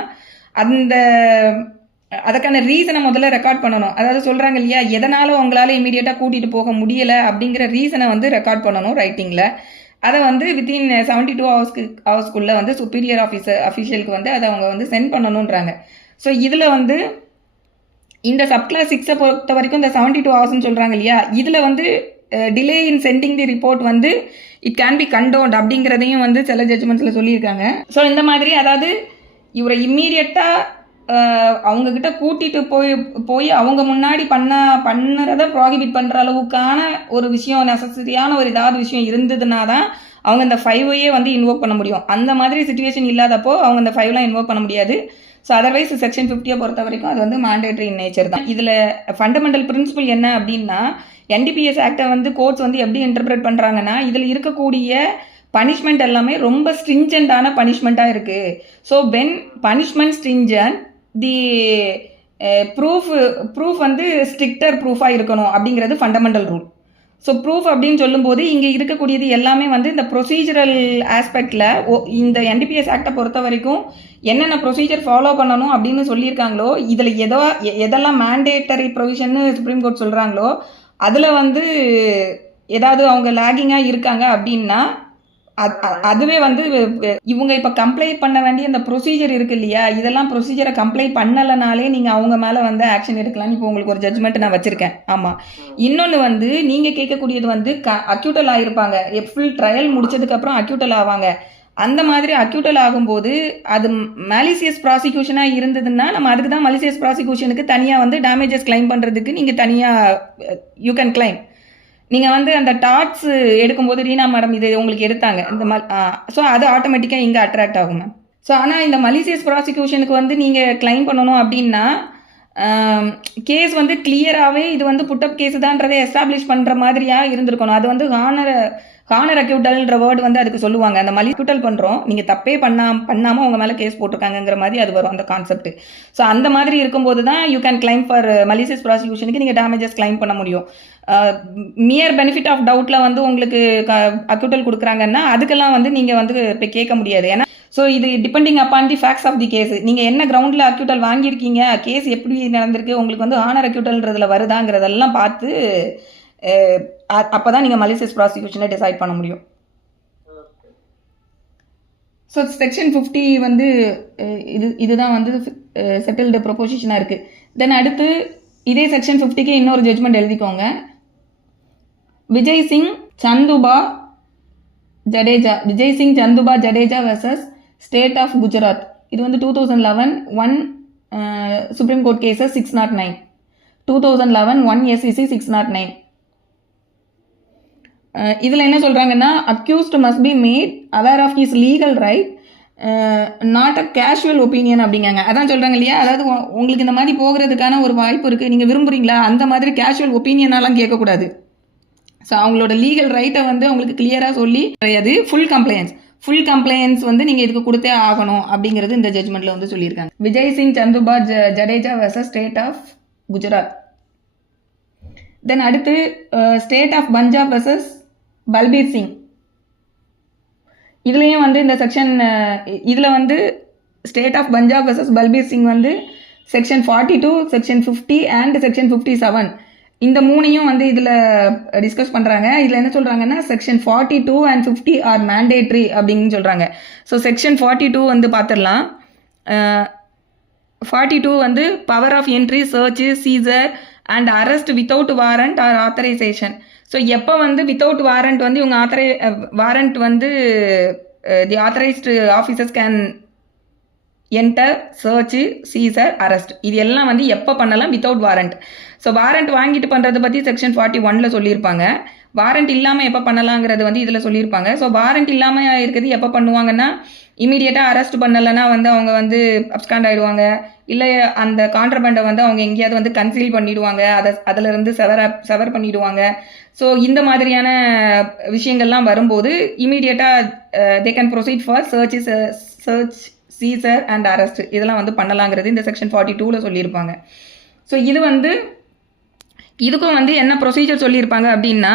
அதுக்கான ரீசனை முதல்ல ரெக்கார்ட் பண்ணணும். அதாவது சொல்கிறாங்க இல்லையா, எதனாலும் உங்களால் இமீடியட்டாக கூட்டிகிட்டு போக முடியலை அப்படிங்கிற ரீசனை வந்து ரெக்கார்ட் பண்ணணும் ரைட்டிங்கில். அதை வந்து வித்தின் 72 ஹவர்ஸ்க்குள்ளே வந்து சுப்பீரியர் அஃபீஷியலுக்கு வந்து அதை அவங்க வந்து சென்ட் பண்ணணுன்றாங்க. ஸோ இதில் வந்து இந்த சப்கிளாஸ் 6 பொறுத்த வரைக்கும் இந்த 72 ஹவர்ஸ்ன்னு சொல்கிறாங்க இல்லையா, இதில் வந்து delay in sending the report வந்து இட் கேன் பி கண்டோன்ட் அப்படிங்கிறதையும் வந்து சில ஜட்ஜ்மெண்ட்ஸில் சொல்லியிருக்காங்க. ஸோ இந்த மாதிரி அதாவது இவரை இம்மீடியட்டாக அவங்கக்கிட்ட கூட்டிகிட்டு போய் அவங்க முன்னாடி பண்ணுறதை ப்ராஹிபிட் பண்ணுற அளவுக்கான ஒரு விஷயம் நெசசரியான ஒரு ஏதாவது விஷயம் இருந்ததுன்னா தான் அவங்க இந்த 5ஐயே வந்து இன்வோக் பண்ண முடியும். அந்த மாதிரி சிச்சுவேஷன் இல்லாதப்போ அவங்க இந்த 5லாம் இன்வோக் பண்ண முடியாது. ஸோ அதர்வைஸ் செக்ஷன் 50 பொறுத்த வரைக்கும் அது வந்து மேண்டேட்ரி இன் நேச்சர் தான். இதில் ஃபண்டமெண்டல் பிரின்சிபல் என்ன அப்படின்னா, NDPS ஆக்டை வந்து கோர்ட்ஸ் வந்து எப்படி இன்டர்பிரேட் பண்ணுறாங்கன்னா, இதில் இருக்கக்கூடிய பனிஷ்மெண்ட் எல்லாமே ரொம்ப ஸ்ட்ரிஞ்சண்டான பனிஷ்மெண்ட்டாக இருக்குது. So when punishment stringent the proof வந்து ஸ்ட்ரிக்டர் ப்ரூஃபாக இருக்கணும் அப்படிங்கிறது ஃபண்டமெண்டல் ரூல். ஸோ ப்ரூஃப் அப்படின்னு சொல்லும்போது இங்கே இருக்கக்கூடியது எல்லாமே வந்து இந்த ப்ரொசீஜரல் ஆஸ்பெக்டில் இந்த NDPS ஆக்டை பொறுத்த வரைக்கும் என்னென்ன ப்ரொசீஜர் ஃபாலோ பண்ணணும் அப்படின்னு சொல்லியிருக்காங்களோ, இதில் எதெல்லாம் மேண்டேட்டரி ப்ரொவிஷன்னு சுப்ரீம் கோர்ட் சொல்கிறாங்களோ அதில் வந்து ஏதாவது அவங்க லேகிங்காக இருக்காங்க அப்படின்னா அதுவே வந்து இவங்க இப்போ கம்ப்ளைண்ட் பண்ண வேண்டிய இந்த ப்ரொசீஜர் இருக்குது இல்லையா, இதெல்லாம் ப்ரொசீஜரை கம்ப்ளைண்ட் பண்ணலைனாலே நீங்கள் அவங்க மேலே வந்து ஆக்ஷன் எடுக்கலாம்னு இப்போ உங்களுக்கு ஒரு ஜட்ஜ்மெண்ட் நான் வச்சுருக்கேன். ஆமாம். இன்னொன்று வந்து நீங்கள் கேட்கக்கூடியது வந்து அக்யூட்டல் ஆகிருப்பாங்க, ஃபுல் ட்ரையல் முடிச்சதுக்கப்புறம் அக்யூட்டல் ஆவாங்க. அந்த மாதிரி அக்யூட்டல் ஆகும்போது அது மேலிசியஸ் ப்ராசிக்யூஷனாக இருந்ததுன்னா நம்ம அதுக்கு தான் மலிசியஸ் ப்ராசிக்யூஷனுக்கு தனியாக வந்து டேமேஜஸ் கிளைம் பண்ணுறதுக்கு நீங்கள் தனியாக யூ கேன் கிளைம். நீங்கள் வந்து அந்த டாட்ஸ் எடுக்கும்போது ரீனா மேடம் இது உங்களுக்கு எடுத்தாங்க இந்த மாதிரி. ஸோ அது ஆட்டோமேட்டிக்காக இங்கே அட்ராக்ட் ஆகும் மேம். ஸோ ஆனால் இந்த மலிசியஸ் ப்ராசிக்யூஷனுக்கு வந்து நீங்கள் கிளைம் பண்ணணும் அப்படின்னா கேஸ் வந்து கிளியராகவே இது வந்து புட்டப் கேஸ் தான்றதை எஸ்டாப்ளிஷ் பண்ணுற மாதிரியாக இருந்திருக்கணும். அது வந்து ஹானர் அக்யூட்டல்ன்ற வேர்டு வந்து அதுக்கு சொல்லுவாங்க. அந்த அக்யூட்டல் பண்ணுறோம், நீங்கள் தப்பே பண்ணாமல் உங்கள் மேலே கேஸ் போட்டிருக்காங்கங்கிற மாதிரி அது வரும் அந்த கான்செப்ட். ஸோ அந்த மாதிரி இருக்கும்போது தான் you can claim for malicious ப்ராசிக்யூஷனுக்கு நீங்கள் டேமேஜஸ் கிளைம் பண்ண முடியும். மியர் பெனிஃபிட் ஆஃப் டவுட்டில் வந்து உங்களுக்கு அக்யூட்டல் கொடுக்குறாங்கன்னா அதுக்கெல்லாம் வந்து நீங்கள் வந்து இப்போ கேட்க முடியாது. ஏன்னா ஸோ இது depending upon the facts of the case. நீங்கள் என்ன கிரவுண்டில் அக்யூட்டல் வாங்கியிருக்கீங்க, கேஸ் எப்படி நடந்திருக்கு, உங்களுக்கு வந்து ஹானர் அக்யூட்டல்ன்றதுல வருதாங்கிறதெல்லாம் பார்த்து அப்போ தான் நீங்கள் மலிசியஸ் ப்ராசிக்யூஷனை டிசைட் பண்ண முடியும். ஸோ செக்ஷன் 50 வந்து இதுதான் வந்து செட்டில்டு ப்ரொபோசிஷனாக இருக்குது. தென் அடுத்து இதே செக்ஷன் 50க்கு இன்னொரு ஜட்ஜ்மெண்ட் எழுதிக்கோங்க. Vijay Singh Chandubha Jadeja versus state of Gujarat. இது வந்து 2011 1 சுப்ரீம் கோர்ட் கேசஸ் 609, 2011 1 SEC 609. இதில் என்ன சொல்கிறாங்கன்னா, accused must be made aware of his legal right not a casual opinion அப்படிங்காங்க. அதான் சொல்கிறாங்க இல்லையா, அதாவது உங்களுக்கு இந்த மாதிரி போகிறதுக்கான ஒரு வாய்ப்பு இருக்குது, நீங்கள் விரும்புகிறீங்களா, அந்த மாதிரி கேஷுவல் ஒப்பீனியனாலாம் கேட்கக்கூடாது. ஸோ அவங்களோட லீகல் ரைட்டை வந்து அவங்களுக்கு கிளியராக சொல்லி கிடையாது. ஃபுல் கம்ப்ளைன்ஸ் வந்து நீங்கள் இதுக்கு கொடுத்தே ஆகணும் அப்படிங்கிறது இந்த ஜட்மெண்ட்டில் வந்து சொல்லியிருக்காங்க. Vijay Singh Chandubha Jadeja versus state of Gujarat. Then அடுத்து state of Punjab versus Balbir Singh. இதுலேயும் வந்து இந்த செக்ஷன் இதில் வந்து state of Punjab versus Balbir Singh வந்து செக்ஷன் 42, செக்ஷன் 50 அண்ட் செக்ஷன் 57 இந்த மூணையும் வந்து இதில் டிஸ்கஸ் பண்ணுறாங்க. இதில் என்ன சொல்கிறாங்கன்னா, செக்ஷன் 42 அண்ட் 50 ஆர் மேண்டேட்ரி அப்படின்னு சொல்கிறாங்க. ஸோ செக்ஷன் 42 வந்து பார்த்துடலாம். 42 வந்து power of entry, search, seizure and arrest without warrant or authorisation. So எப்போ வந்து வித்தவுட் வாரண்ட் வந்து இவங்க வாரண்ட் வந்து the authorised officers can enter, search, seizure, arrest. இது எல்லாம் வந்து எப்போ பண்ணலாம், வித்தவுட் வாரண்ட். ஸோ வாரண்ட் வாங்கிட்டு பண்ணுறதை பற்றி செக்ஷன் 41 சொல்லியிருப்பாங்க. வாரண்ட் இல்லாமல் எப்போ பண்ணலாங்கிறது வந்து இதில் சொல்லியிருப்பாங்க. ஸோ வாரண்ட் இல்லாமல் இருக்கிறது எப்போ பண்ணுவாங்கன்னா, இமீடியட்டாக அரெஸ்ட் பண்ணலைன்னா வந்து அவங்க வந்து அப்ஸ்காண்ட் ஆகிடுவாங்க, இல்லை அந்த கான்ட்ரபண்டை வந்து அவங்க எங்கேயாவது வந்து கன்சீல் பண்ணிவிடுவாங்க, அதிலிருந்து செவர் பண்ணிவிடுவாங்க. ஸோ இந்த மாதிரியான விஷயங்கள்லாம் வரும்போது இமீடியட்டாக they can proceed for search, seizure and arrest. இதெல்லாம் வந்து பண்ணலாங்கிறது இந்த செக்ஷன் 42 சொல்லியிருப்பாங்க. ஸோ இது வந்து இதுக்கும் வந்து என்ன ப்ரொசீஜர் சொல்லியிருப்பாங்க அப்படின்னா,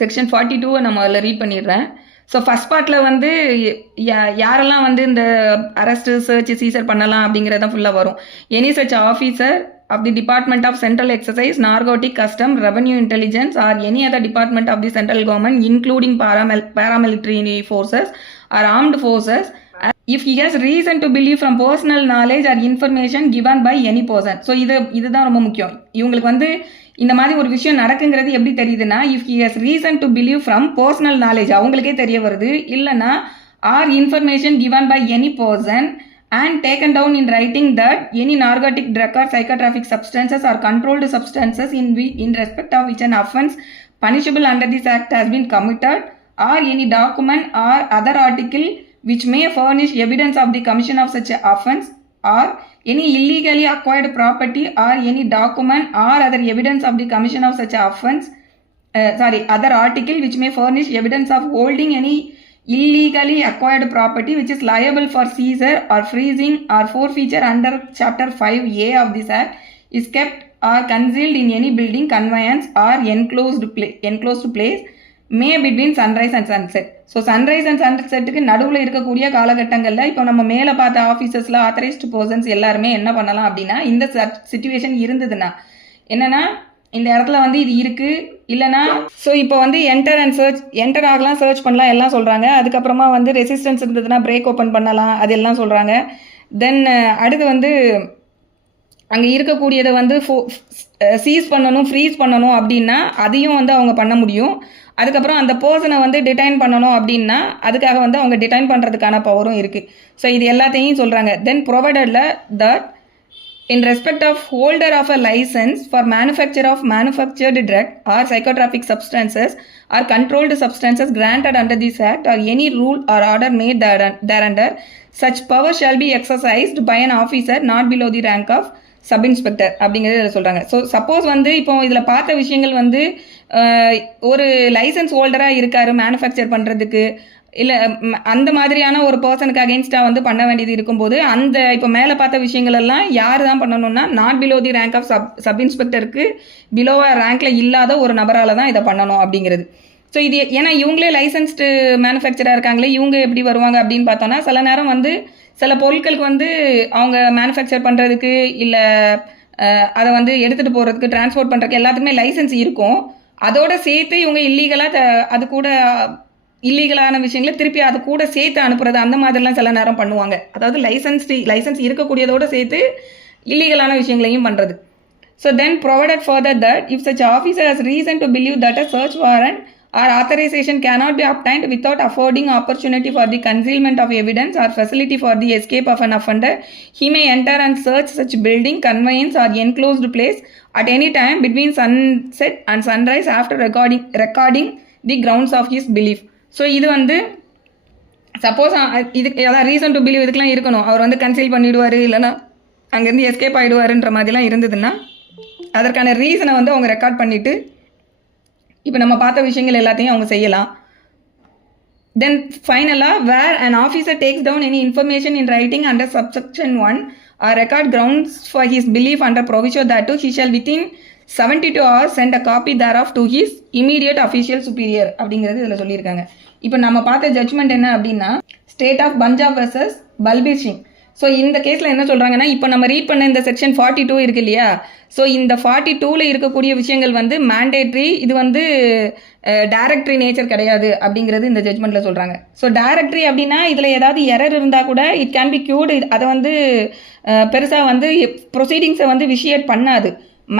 செக்ஷன் 42 நம்ம அதில் ரீட் பண்ணிடுறேன். ஸோ ஃபஸ்ட் பார்ட்டில் வந்து யாரெல்லாம் வந்து இந்த அரெஸ்ட், சர்ச், சீசர் பண்ணலாம் அப்படிங்கிறதான் ஃபுல்லாக வரும். Any such officer of the department of central excise, narcotic, custom, revenue intelligence or any other department of the central government including paramilitary forces or armed forces if he has reason to believe from personal knowledge or information given by any person. So இதுதான் ரொம்ப முக்கியம். இவங்களுக்கு வந்து இந்த மாதிரி ஒரு விஷயம் நடக்குங்கிறது எப்படி தெரியுதுன்னா, if he has reason to believe from personal knowledge அவங்களுக்கே தெரிய வருது, இல்லைன்னா R information given by any person and taken down in writing that any narcotic, drug or psychotropic substances or controlled substances in respect of which an offence punishable under this act has been committed, or any document or other article which may furnish evidence of the commission of such offence, or any illegally acquired property or any document or other evidence of the commission of such offence, other article which may furnish evidence of holding any illegally acquired property which is liable for seizure or freezing or forfeiture under chapter 5A of this act is kept or concealed in any building, conveyance or enclosed place may between sunrise and sunset. So sunrise and சன்செட்டுக்கு நடுவில் இருக்கக்கூடிய காலகட்டங்களில் இப்போ நம்ம மேலே பார்த்த ஆஃபீஸர்ஸில் authorised persons எல்லாருமே என்ன பண்ணலாம் அப்படின்னா, இந்த சிச்சுவேஷன் இருந்ததுன்னா என்னென்னா, இந்த இடத்துல வந்து இது இருக்குது இல்லைனா, ஸோ இப்போ வந்து என்டர் ஆகலாம், சர்ச் பண்ணலாம் எல்லாம் சொல்கிறாங்க. அதுக்கப்புறமா வந்து ரெசிஸ்டன்ஸ் இருந்ததுன்னா பிரேக் ஓப்பன் பண்ணலாம், அதெல்லாம் சொல்கிறாங்க. தென் அடுத்து வந்து அங்கே இருக்கக்கூடியதை வந்து சீஸ் பண்ணணும், ஃப்ரீஸ் பண்ணணும் அப்படின்னா அதையும் வந்து அவங்க பண்ண முடியும். அதுக்கப்புறம் அந்த பர்சனை வந்து டிடைன் பண்ணணும் அப்படின்னா அதுக்காக வந்து அவங்க டிடைன் பண்ணுறதுக்கான பவரும் இருக்குது. ஸோ இது எல்லாத்தையும் சொல்கிறாங்க. தென் ப்ரொவைடடில் that in respect of holder of a licence for manufactured drug or psychotropic substances or controlled substances granted under this act or any rule or order made thereunder, such power shall be exercised by an officer not below the rank of sub inspector அப்படிங்கிறது இதில் சொல்கிறாங்க. So suppose வந்து இப்போ இதில் பார்த்த விஷயங்கள் வந்து ஒரு லைசன்ஸ் ஹோல்டராக இருக்கார் மேனுஃபேக்சர் பண்ணுறதுக்கு, இல்லை அந்த மாதிரியான ஒரு பர்சனுக்கு அகெயின்ஸ்டாக வந்து பண்ண வேண்டியது இருக்கும்போது அந்த இப்போ மேலே பார்த்த விஷயங்கள் எல்லாம் யார் தான் பண்ணணும்னா not below the rank of sub இன்ஸ்பெக்டருக்கு பிலோவா ரேங்க்கில் இல்லாத ஒரு நபரால் தான் இதை பண்ணணும் அப்படிங்கிறது. ஸோ இது ஏன்னா இவங்களே லைசன்ஸ்டு மேனுஃபேக்சராக இருக்காங்களே, இவங்க எப்படி வருவாங்க அப்படின்னு பார்த்தோன்னா சில நேரம் வந்து சில பொருட்களுக்கு வந்து அவங்க மேனுஃபேக்சர் பண்ணுறதுக்கு இல்லை அதை வந்து எடுத்துகிட்டு போகிறதுக்கு டிரான்ஸ்போர்ட் பண்ணுறதுக்கு எல்லாத்துக்குமே லைசன்ஸ் இருக்கும். அதோட சேர்த்து இவங்க இல்லீகலாக அது கூட இல்லீகலான விஷயங்களை திருப்பி அது கூட சேர்த்து அனுப்புறது அந்த மாதிரிலாம் சில நேரம் பண்ணுவாங்க. அதாவது லைசன்ஸ் இருக்கக்கூடியதோடு சேர்த்து இல்லீகலான விஷயங்களையும் பண்ணுறது. So then provided further that if such officer has reason to believe that a search warrant or authorization cannot be obtained without affording opportunity for the concealment of evidence or facility for the escape of an offender, he may enter and search such building, conveyance or enclosed place at any time between sunset and sunrise after recording the grounds of his belief. So இது வந்து suppose இதுக்கு ஏதாவது reason to believe இதுக்கெலாம் இருக்கணும், அவர் வந்து கன்சீல் பண்ணிவிடுவார் இல்லைனா அங்கேருந்து escape ஆகிடுவாருன்ற மாதிரிலாம் இருந்ததுன்னா அதற்கான ரீசனை வந்து அவங்க ரெக்கார்ட் பண்ணிவிட்டு இப்போ நம்ம பார்த்த விஷயங்கள் எல்லாத்தையும் அவங்க செய்யலாம். தென் ஃபைனலாக where an officer takes down any information in writing under subsection 1 or record grounds for his belief under proviso that to he shall within 72 hours send a copy thereof to his immediate official superior அப்படிங்கிறது இதில் சொல்லியிருக்காங்க. இப்போ நம்ம பார்த்த judgment என்ன அப்படின்னா state of Punjab versus Balbir Singh. So இந்த கேஸில் என்ன சொல்கிறாங்கன்னா இப்போ நம்ம ரீட் பண்ண இந்த செக்ஷன் 42 இருக்கு இல்லையா, ஸோ இந்த 42ல் இருக்கக்கூடிய விஷயங்கள் வந்து மேண்டேட்ரி, இது வந்து டைரக்டரி நேச்சர் கிடையாது அப்படிங்கிறது இந்த ஜட்ஜ்மெண்ட்டில் சொல்கிறாங்க. ஸோ டைரக்டரி அப்படின்னா இதில் ஏதாவது எரர் இருந்தால் கூட இட் கேன் பி க்யூர்டு, அதை வந்து பெருசாக வந்து ப்ரொசீடிங்ஸை வந்து விஷியேட் பண்ணாது.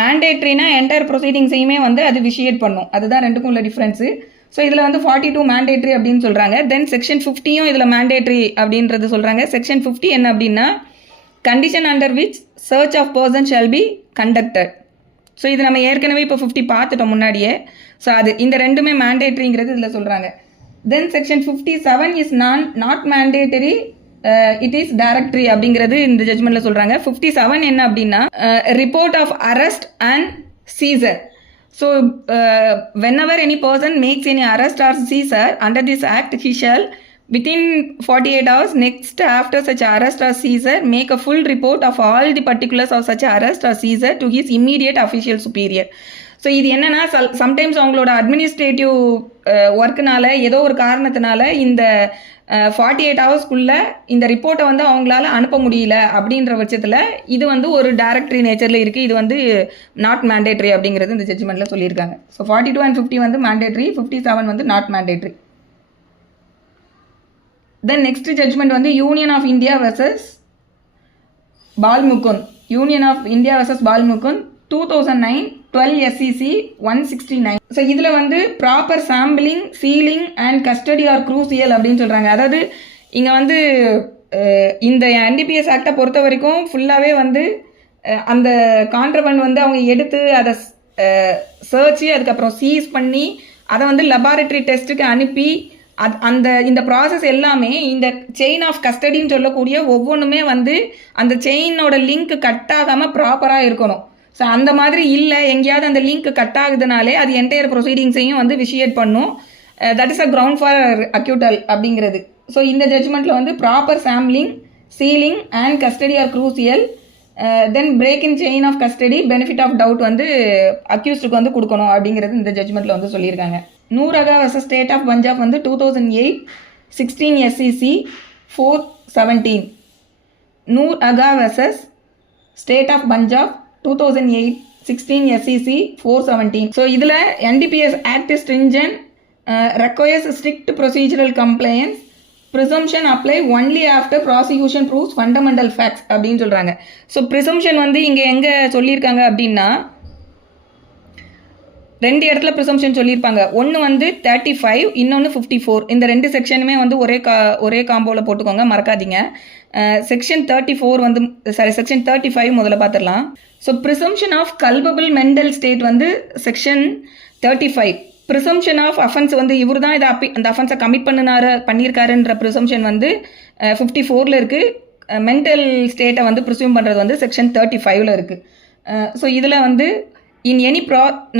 மேண்டேட்ரினா என்டையர் ப்ரொசீடிங்ஸையுமே வந்து அது விஷியேட் பண்ணும். அதுதான் ரெண்டுக்கும் உள்ள டிஃப்ரென்ஸு. ஸோ இதில் வந்து 42 மேண்டேட்ரி அப்படின்னு சொல்கிறாங்க. தென் செக்ஷன் 50யும் இதில் மேண்டேட்ரி அப்படின்றது சொல்கிறாங்க. செக்ஷன் 50 என்ன அப்படின்னா condition under which search of person shall be conducted. So இது நம்ம ஏற்கனவே இப்போ 50 பார்த்துட்டோம் முன்னாடியே. ஸோ அது இந்த ரெண்டுமே மேண்டேட்ரிங்கிறது இதில் சொல்கிறாங்க. Then section 57 is not mandatory, it is directory அப்படிங்கிறது இந்த ஜட்ஜ்மெண்ட்டில் சொல்கிறாங்க. 57 என்ன அப்படின்னா report of arrest and seizure. So, whenever any person makes any arrest or seizure under this act, he shall within 48 hours next after such arrest or seizure make a full report of all the particulars of such arrest or seizure to his immediate official superior. So இது என்னென்னா sometimes அவங்களோட administrative ஒர்க்குனால ஏதோ ஒரு காரணத்தினால இந்த 48 ஹவர்ஸ்க்குள்ளே இந்த ரிப்போர்ட்டை வந்து அவங்களால அனுப்ப முடியல அப்படின்ற பட்சத்தில் இது வந்து ஒரு டைரக்டரி நேச்சரில் இருக்குது, இது வந்து நாட் மேண்டேட்ரி அப்படிங்கிறது இந்த ஜட்ஜ்மெண்ட்டில் சொல்லியிருக்காங்க. ஸோ 42 and 50 வந்து மேண்டேட்ரி, 57 வந்து not mandatory. Then next judgment வந்து Union of India versus Balmukund. Union of India versus Balmukund 2009 12 SCC 169. So இதில் வந்து proper sampling, sealing and custody are crucial அப்படின்னு சொல்கிறாங்க. அதாவது இங்கே வந்து இந்த NDPS ஆக்டை பொறுத்த வரைக்கும் ஃபுல்லாகவே வந்து அந்த கான்ட்ரபண்ட் வந்து அவங்க எடுத்து அதை சர்ச்சு அதுக்கப்புறம் சீஸ் பண்ணி அதை வந்து லெபார்டரி டெஸ்ட்டுக்கு அனுப்பி இந்த ப்ராசஸ் எல்லாமே இந்த செயின் ஆஃப் கஸ்டடின்னு சொல்லக்கூடிய ஒவ்வொன்றுமே வந்து அந்த செயினோட லிங்க் கட் ஆகாமல் ப்ராப்பராக இருக்கணும். ஸோ அந்த மாதிரி இல்லை, எங்கேயாவது அந்த லிங்க் கட் ஆகுதுனாலே அது என்டையர் ப்ரொசீடிங்ஸையும் வந்து விஷியேட் பண்ணும். That is a ground for acquittal அப்படிங்கிறது. ஸோ இந்த ஜட்ஜ்மெண்ட்டில் வந்து proper sampling, sealing and custody are crucial, then break in chain of custody, benefit of doubt வந்து அக்யூஸ்டுக்கு வந்து கொடுக்கணும் அப்படிங்கிறது இந்த ஜட்ஜ்மெண்ட்டில் வந்து சொல்லியிருக்காங்க. Noor Agha versus state of Punjab வந்து 2008 16 SCC 417. Noor Agha versus state of Punjab 2008 16 SCC 417. So இதில் NDPS act stringent, requires strict procedural compliance, presumption apply only after prosecution proves fundamental facts அப்படின்னு சொல்கிறாங்க. ஸோ ப்ரிசம்ஷன் வந்து இங்கே எங்கே சொல்லியிருக்காங்க அப்படின்னா ரெண்டு இடத்துல ப்ரிசம்ஷன் சொல்லியிருப்பாங்க. ஒன்று வந்து 35, இன்னொன்று 54. இந்த ரெண்டு செக்ஷனுமே வந்து ஒரே காம்போவில் போட்டுக்கோங்க, மறக்காதீங்க. செக்ஷன் 34 வந்து செக்ஷன் 35 முதல்ல பார்த்துடலாம். So presumption of culpable mental state வந்து செக்ஷன் 35. ப்ரிசம்ஷன் ஆஃப் அஃபென்ஸ் வந்து இவர் தான் இதை அந்த அஃபென்ஸை கமிட் பண்ணியிருக்காருன்ற ப்ரிசம்ஷன் வந்து 54ல் இருக்குது. மென்டல் ஸ்டேட்டை வந்து ப்ரிசியூம் பண்ணுறது வந்து செக்ஷன் 35ல் இருக்குது. ஸோ இதில் வந்து இன் எனி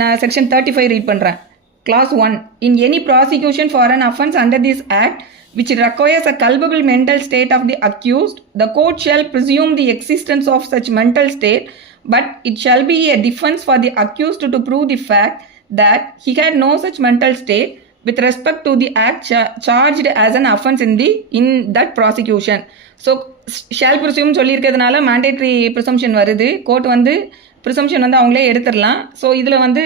நான் செக்ஷன் 35 ரீட் பண்ணுறேன். Clause 1. In any prosecution for an offence under this Act which requires a culpable mental state of the accused, the court shall presume the existence of such mental state, but it shall be a defense for the accused to prove the fact that he had no such mental state with respect to the act charged as an offence in that prosecution. So shall presume சொல்லியிருக்கிறதுனால mandatory presumption வருது. Court வந்து presumption வந்து அவங்களே எடுத்துடலாம். So இதில் வந்து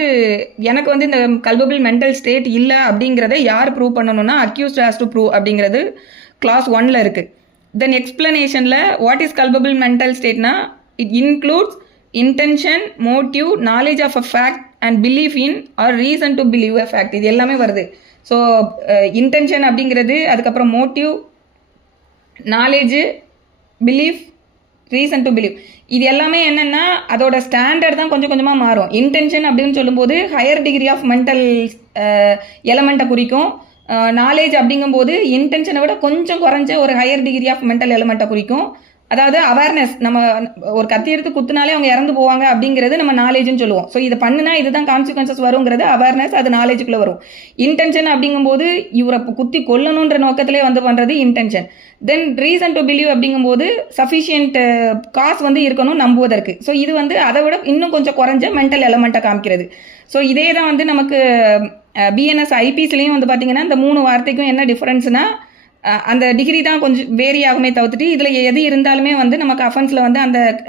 எனக்கு வந்து இந்த கல்பபிள் மென்டல் ஸ்டேட் இல்லை அப்படிங்கிறத யார் ப்ரூவ் பண்ணணும்னா அக்யூஸ்ட் ஹேஸ் டு ப்ரூவ் அப்படிங்கிறது Clause 1ல் இருக்குது. தென் எக்ஸ்பிளனேஷனில் வாட் இஸ் கல்பபிள் மென்டல் ஸ்டேட்னா it includes intention, motive, knowledge of a fact and belief in or reason to believe a fact. இது எல்லாமே வருது. ஸோ இன்டென்ஷன் அப்படிங்கிறது, அதுக்கப்புறம் motive, knowledge, belief, reason to believe, இது எல்லாமே என்னென்னா அதோட ஸ்டாண்டர்ட் தான் கொஞ்சம் கொஞ்சமாக மாறும். இன்டென்ஷன் அப்படின்னு சொல்லும்போது ஹையர் டிகிரி ஆஃப் மென்டல் எலமெண்ட்டை குறிக்கும். நாலேஜ் அப்படிங்கும்போது இன்டென்ஷனை விட கொஞ்சம் குறைஞ்ச ஒரு ஹையர் டிகிரி ஆஃப் மென்டல் எலமெண்ட்டை குறிக்கும். அதாவது அவேர்னஸ், நம்ம ஒரு கத்தி எடுத்து குத்துனாலே அவங்க இறந்து போவாங்க அப்படிங்கிறது நம்ம நாலேஜ்னு சொல்லுவோம். ஸோ இதை பண்ணுனா இதுதான் கான்சிக்வன்சஸ் வருங்கிறது அவேர்னஸ், அது நாலேஜுக்குள்ளே வரும். இன்டென்ஷன் அப்படிங்கும்போது இவரை குத்தி கொல்லணுன்ற நோக்கத்திலே வந்து பண்ணுறது intention. Then reason to believe அப்படிங்கும்போது சஃபிஷியன்ட் காசு வந்து இருக்கணும் நம்புவதற்கு. ஸோ இது வந்து அதை விட இன்னும் கொஞ்சம் குறைஞ்ச மென்டல் எலமெண்ட்டை காமிக்கிறது. ஸோ இதே தான் வந்து நமக்கு பிஎன்எஸ் ஐபிஸ்லேயும் வந்து பார்த்திங்கன்னா இந்த 3 வார்த்தைக்கும் என்ன டிஃப்ரென்ஸ்னால் அந்த டிகிரி தான் கொஞ்சம் வேரி ஆகுமே தவிர்த்துட்டு இதில் எது இருந்தாலுமே வந்து நமக்கு அஃபென்ஸில் வந்து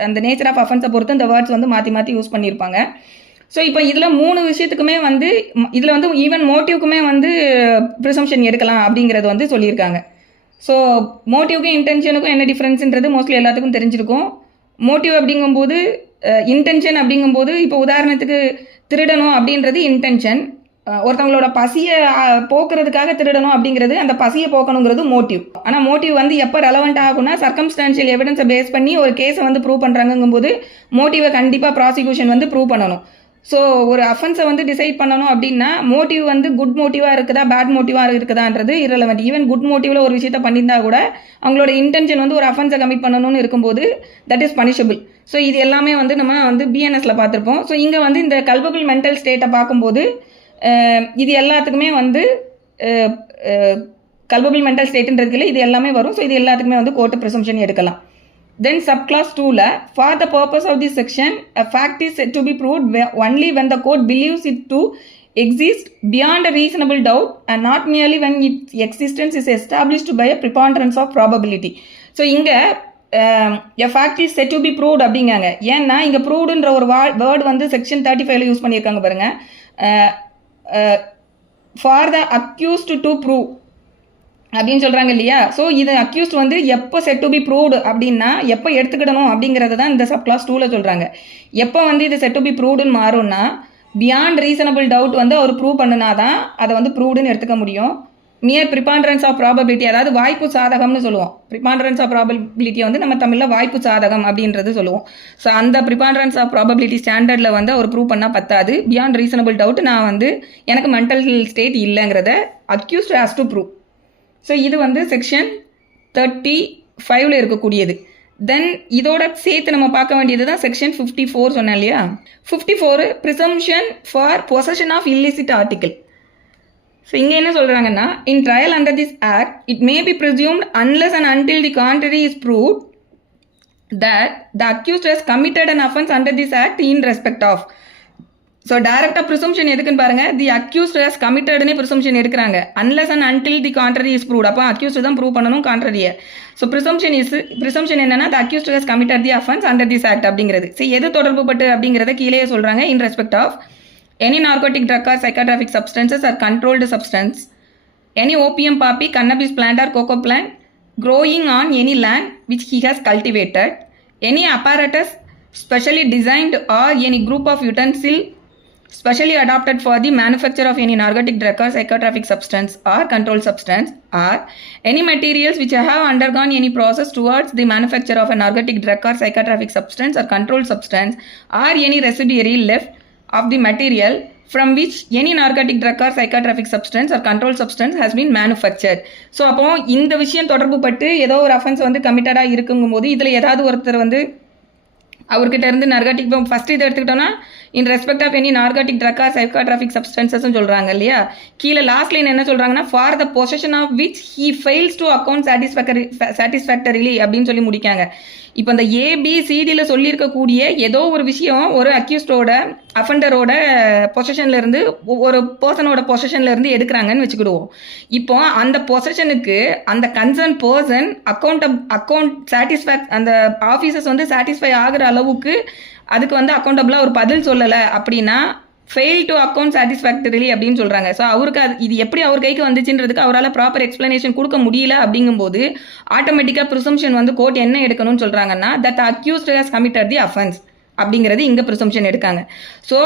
அந்த நேச்சர் ஆஃப் அஃபென்ஸை பொறுத்து இந்த வேர்ட்ஸ் வந்து மாற்றி மாற்றி யூஸ் பண்ணியிருப்பாங்க. ஸோ இப்போ இதில் 3 விஷயத்துக்குமே வந்து இதில் வந்து ஈவன் மோட்டிவ்க்குமே வந்து ப்ரிசம்ஷன் எடுக்கலாம் அப்படிங்கிறது வந்து சொல்லியிருக்காங்க. ஸோ மோட்டிவ்க்கும் இன்டென்ஷனுக்கும் என்ன டிஃப்ரென்ஸுன்றது மோஸ்ட்லி எல்லாத்துக்கும் தெரிஞ்சிருக்கும். மோட்டிவ் அப்படிங்கும்போது இன்டென்ஷன் அப்படிங்கும்போது இப்போ உதாரணத்துக்கு திருடணும் அப்படின்றது இன்டென்ஷன். ஒருத்தவங்களோட பசியை போக்குறதுக்காக திருடணும் அப்படிங்கிறது, அந்த பசியை போக்கணுங்கிறது மோட்டிவ். ஆனால் மோட்டிவ் வந்து எப்போ ரெலவெண்ட் ஆகும்னா சர்க்கம்ஸ்டான்ஷியல் எவிடன்ஸை பேஸ் பண்ணி ஒரு கேஸை வந்து ப்ரூவ் பண்ணுறாங்கும்போது மோட்டிவை கண்டிப்பாக ப்ராசிக்யூஷன் வந்து ப்ரூவ் பண்ணணும். ஸோ ஒரு அஃபென்ஸை வந்து டிசைட் பண்ணணும் அப்படின்னா மோட்டிவ் வந்து குட் மோட்டிவாக இருக்குதா பேட் மோட்டிவாக இருக்குதான்றது இரலவெண்ட். ஈவன் குட் மோட்டிவில் ஒரு விஷயத்தை பண்ணியிருந்தா கூட அவங்களோட இன்டென்ஷன் வந்து ஒரு அஃபென்ஸை கமிட் பண்ணணும்னு இருக்கும்போது தட் இஸ் பனிஷபிள். ஸோ இது எல்லாமே வந்து நம்ம வந்து பிஎன்எஸ்ல பார்த்துருப்போம். ஸோ இங்கே வந்து இந்த கல்பபிள் மென்டல் ஸ்டேட்டை பார்க்கும்போது இது எல்லாத்துக்குமே வந்து கல்பபிள் மென்டல் ஸ்டேட்டுன்றதுல இது எல்லாமே வரும். ஸோ இது எல்லாத்துக்குமே வந்து கோர்ட்டு ப்ரிசம்ஷன் எடுக்கலாம். Then subclass 2ல for the purpose of this section a fact is said to be proved only when the court believes it to exist beyond a reasonable doubt and not merely when its existence is established by a preponderance of probability. So இங்க a fact is said to be proved அப்படிங்காங்க. ஏன்னா இங்க provedன்ற ஒரு word வந்து section 35ல use பண்ணியிருக்காங்க பாருங்க. For the accused to prove அப்படின்னு சொல்கிறாங்க இல்லையா. ஸோ இது அக்யூஸ்ட் வந்து எப்போ செட் டு பி ப்ரூவ்டு அப்படின்னா எப்போ எடுத்துக்கிடணும் அப்படிங்கிறது தான் இந்த சப்கிளாஸ் 2ல சொல்கிறாங்க. எப்போ வந்து இது செட் டு பி ப்ரூவ்டுன்னு மாறும்னா பியாண்ட் ரீசனபிள் டவுட் வந்து அவர் ப்ரூவ் பண்ணினா தான் அதை வந்து ப்ரூவ்டுன்னு எடுத்துக்க முடியும். மியர் ப்ரிபாண்டரன்ஸ் ஆஃப் ப்ராபபிலிட்டி, அதாவது வாய்ப்பு சாதகம்னு சொல்லுவோம். ப்ரிபாண்டரன்ஸ் ஆஃப் ப்ராபபிலிட்டியை வந்து நம்ம தமிழில் வாய்ப்பு சாதகம் அப்படின்றது சொல்லுவோம். ஸோ அந்த ப்ரிபாண்டரன்ஸ் ஆஃப் ப்ராபபிலிட்டி ஸ்டாண்டர்டில் வந்து அவர் ப்ரூவ் பண்ணால் பத்தாது. பியாண்ட் ரீசனபிள் டவுட் நான் வந்து எனக்கு மென்டல் ஸ்டேட் இல்லைங்கிறத accused has to prove. So இது வந்து செக்ஷன் 35ல் இருக்கக்கூடியது. தென் இதோட சேர்த்து நம்ம பார்க்க வேண்டியது தான் செக்ஷன் 54 சொன்னேன் இல்லையா. 54 presumption for possession of illicit article. So இங்கே என்ன சொல்கிறாங்கன்னா in trial under this act it may be presumed unless and until the contrary is proved that the accused has committed an offence under this act in respect of. So டைரக்டாக presumption எதுக்குன்னு பாருங்க. The accused has கமிட்டட்னே presumption எடுக்கிறாங்க. Unless and until the contrary is proved. அப்போ accused தான் prove பண்ணணும் கான்ட்ரரியை. So presumption என்னன்னா த accused has committed the offence under this act அப்படிங்கிறது. சரி, எது தொடர்பு பட்டு அப்படிங்கிறத கீழே சொல்கிறாங்க. In respect of any narcotic drug or psychotropic substances or controlled substance, any opium poppy, cannabis plant or coca plant growing on any land which he has cultivated, any apparatus specially designed or any group of utensils specially adapted for the manufacture of any narcotic drug or psychotropic substance or controlled substance, or any materials which have undergone any process towards the manufacture of a narcotic drug or psychotropic substance or controlled substance, or any residuary left of the material from which any narcotic drug or psychotropic substance or control substance has been manufactured. So அப்போ இந்த விஷயம் தொடர்பு பட்டு ஏதோ ஒரு offence வந்து கமிட்டடாக இருக்குங்கும் போது இதில் ஏதாவது ஒருத்தர் வந்து அவர்கிட்ட இருந்து நார்காட்டிக் ஃபர்ஸ்ட் இதை எடுத்துக்கிட்டோம்னா in respect of any narcotic drug or psychotropic சப்ஸ்டன்சஸ்ன்னு சொல்கிறாங்க இல்லையா. கீழே லாஸ்ட் லைன் என்ன சொல்கிறாங்கன்னா for the possession of which he fails to account satisfactorily அப்படின்னு சொல்லி முடிக்காங்க. இப்போ இந்த ஏபிசிடியில் சொல்லியிருக்கக்கூடிய ஏதோ ஒரு விஷயம் ஒரு அக்யூஸ்டோட அஃபண்டரோட பொசஷன்ல இருந்து ஒரு பர்சனோட பொசஷன்ல இருந்து எடுக்கிறாங்கன்னு வச்சுக்கிடுவோம். இப்போ அந்த பொசஷனுக்கு அந்த கன்சர்ன் பர்சன் அக்கௌண்ட் அந்த ஆஃபீஸர்ஸ் வந்து சாட்டிஸ்ஃபை ஆகிற அளவுக்கு அதுக்கு வந்து அக்கௌண்டபிளாக ஒரு பதில் சொல்லலை அப்படின்னா ஃபெயில் டு அக்கௌண்ட் சாட்டிஸ்ஃபேக்டரிலி அப்படின்னு சொல்கிறாங்க. ஸோ அவருக்கு இது எப்படி அவர் கைக்கு வந்துச்சுன்றதுக்கு அவரால் ப்ராப்பர் எக்ஸ்பிளனேஷன் கொடுக்க முடியல அப்படிங்கும்போது ஆட்டோமேட்டிக்காக ப்ரிசம்ஷன் வந்து கோர்ட் என்ன எடுக்கணும்னு சொல்கிறாங்கன்னா that accused has committed the offence அப்படிங்கிறது இங்கே ப்ரிசம்ஷன் எடுக்காங்க. ஸோ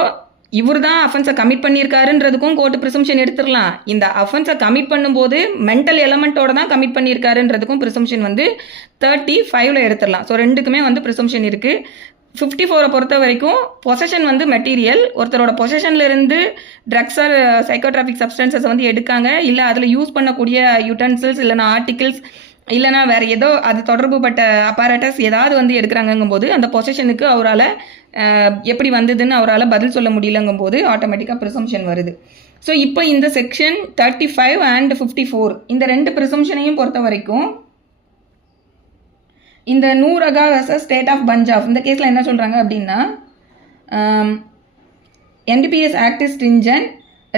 இவர் தான் அஃபென்ஸை கமிட் பண்ணியிருக்காருன்றதுக்கும் கோர்ட்டு ப்ரிசம்ஷன் எடுத்துடலாம். இந்த அஃபென்ஸை கமிட் பண்ணும்போது மென்டல் எலமெண்ட்டோட தான் கமிட் பண்ணியிருக்காருன்றதுக்கும் ப்ரிசம்ஷன் வந்து 35ல் எடுத்துடலாம். ஸோ ரெண்டுக்குமே வந்து ப்ரிசம்ஷன் இருக்குது. 54 பொறுத்த வரைக்கும் பொசஷன் வந்து மெட்டீரியல், ஒருத்தரோட பொசஷன்ல இருந்து ட்ரக்ஸ் ஆர் சைக்கோட்ராஃபிக் சப்ஸ்டன்சஸ் வந்து எடுக்காங்க, இல்லை அதில் யூஸ் பண்ணக்கூடிய யூட்டன்சில்ஸ் இல்லைனா ஆர்டிகிள்ஸ் இல்லைனா வேறு ஏதோ அது தொடர்புபட்ட அப்பாரட்டஸ் ஏதாவது வந்து எடுக்கிறாங்கங்கும் போது அந்த பொசஷனுக்கு அவரால் எப்படி வந்ததுன்னு அவரால் பதில் சொல்ல முடியலங்கும் போது ஆட்டோமேட்டிக்காக ப்ரிசம்ஷன் வருது. ஸோ இப்போ இந்த செக்ஷன் 35 and 54 இந்த ரெண்டு ப்ரிசம்ஷனையும் பொறுத்த வரைக்கும் இந்த Noor Aga versus state of Punjab இந்த கேஸில் என்ன சொல்கிறாங்க அப்படின்னா NDPS act is stringent,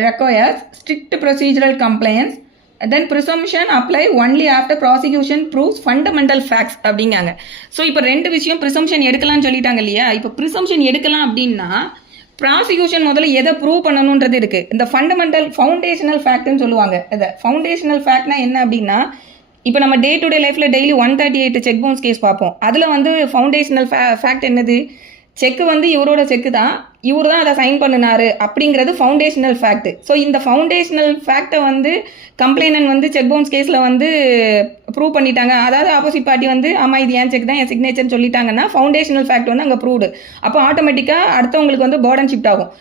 requires strict procedural compliance, then presumption apply only after prosecution proves fundamental facts அப்படிங்காங்க. ஸோ இப்போ ரெண்டு விஷயம் ப்ரிசம்ஷன் எடுக்கலாம்னு சொல்லிட்டாங்க இல்லையா. இப்போ ப்ரிசம்ஷன் எடுக்கலாம் அப்படின்னா ப்ராசிக்யூஷன் முதல்ல எதை ப்ரூவ் பண்ணணுன்றது இருக்குது. இந்த ஃபவுண்டேஷனல் ஃபேக்ட்னு சொல்லுவாங்க. அதை ஃபவுண்டேஷனல் ஃபேக்ட்னா என்ன அப்படின்னா இப்போ நம்ம டே டு டே லைஃப்பில் டெய்லி 138 செக் பவுன்ஸ் கேஸ் பார்ப்போம். அதில் வந்து ஃபவுண்டேஷனல் ஃபேக்ட் என்னது, செக்கு வந்து இவரோட செக்கு தான், இவர் தான் அதை சைன் பண்ணினாரு அப்படிங்கிறது ஃபவுண்டேஷனல் ஃபேக்ட். ஸோ இந்த ஃபவுண்டேஷனல் ஃபேக்டை வந்து கம்ப்ளைனன்ட் வந்து செக் பவுன்ஸ் கேஸில் வந்து ப்ரூவ் பண்ணிட்டாங்க. அதாவது ஆப்போசிட் பார்ட்டி வந்து ஆமாம் இது என் செக் தான் என் சிக்னேச்சர்னு சொல்லிட்டாங்கன்னா ஃபவுண்டேஷனல் ஃபேக்ட் வந்து அங்கே ப்ரூவ்டு. அப்போ ஆட்டோமேட்டிக்காக அடுத்தவங்களுக்கு வந்து பர்டன் ஷிஃப்ட் ஆகும்.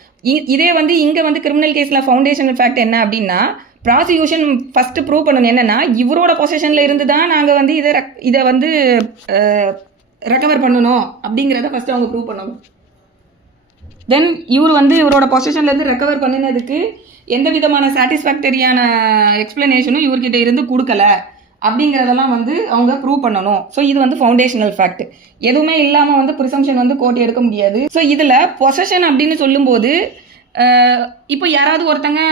இதே வந்து இங்கே வந்து கிரிமினல் கேஸில் ஃபவுண்டேஷனல் ஃபேக்ட் என்ன அப்படின்னா ப்ராசிக்யூஷன் ஃபஸ்ட்டு ப்ரூவ் பண்ணணும் என்னென்னா இவரோட பொசிஷனில் இருந்து தான் நாங்கள் வந்து இதை வந்து ரெக்கவர் பண்ணணும் அப்படிங்கிறத ஃபஸ்ட்டு அவங்க ப்ரூவ் பண்ணணும். தென் இவர் வந்து இவரோட பொசிஷன்லேருந்து ரெக்கவர் பண்ணினதுக்கு எந்த விதமான சாட்டிஸ்ஃபேக்டரியான எக்ஸ்பிளனேஷனும் இவர்கிட்ட இருந்து கொடுக்கல அப்படிங்கிறதெல்லாம் வந்து அவங்க ப்ரூவ் பண்ணணும். ஸோ இது வந்து ஃபவுண்டேஷனல் ஃபேக்ட். எதுவுமே இல்லாமல் வந்து ப்ரிசம்ஷன் வந்து கோர்ட் எடுக்க முடியாது. ஸோ இதில் பொசஷன் அப்படின்னு சொல்லும்போது இப்போ யாராவது ஒருத்தங்க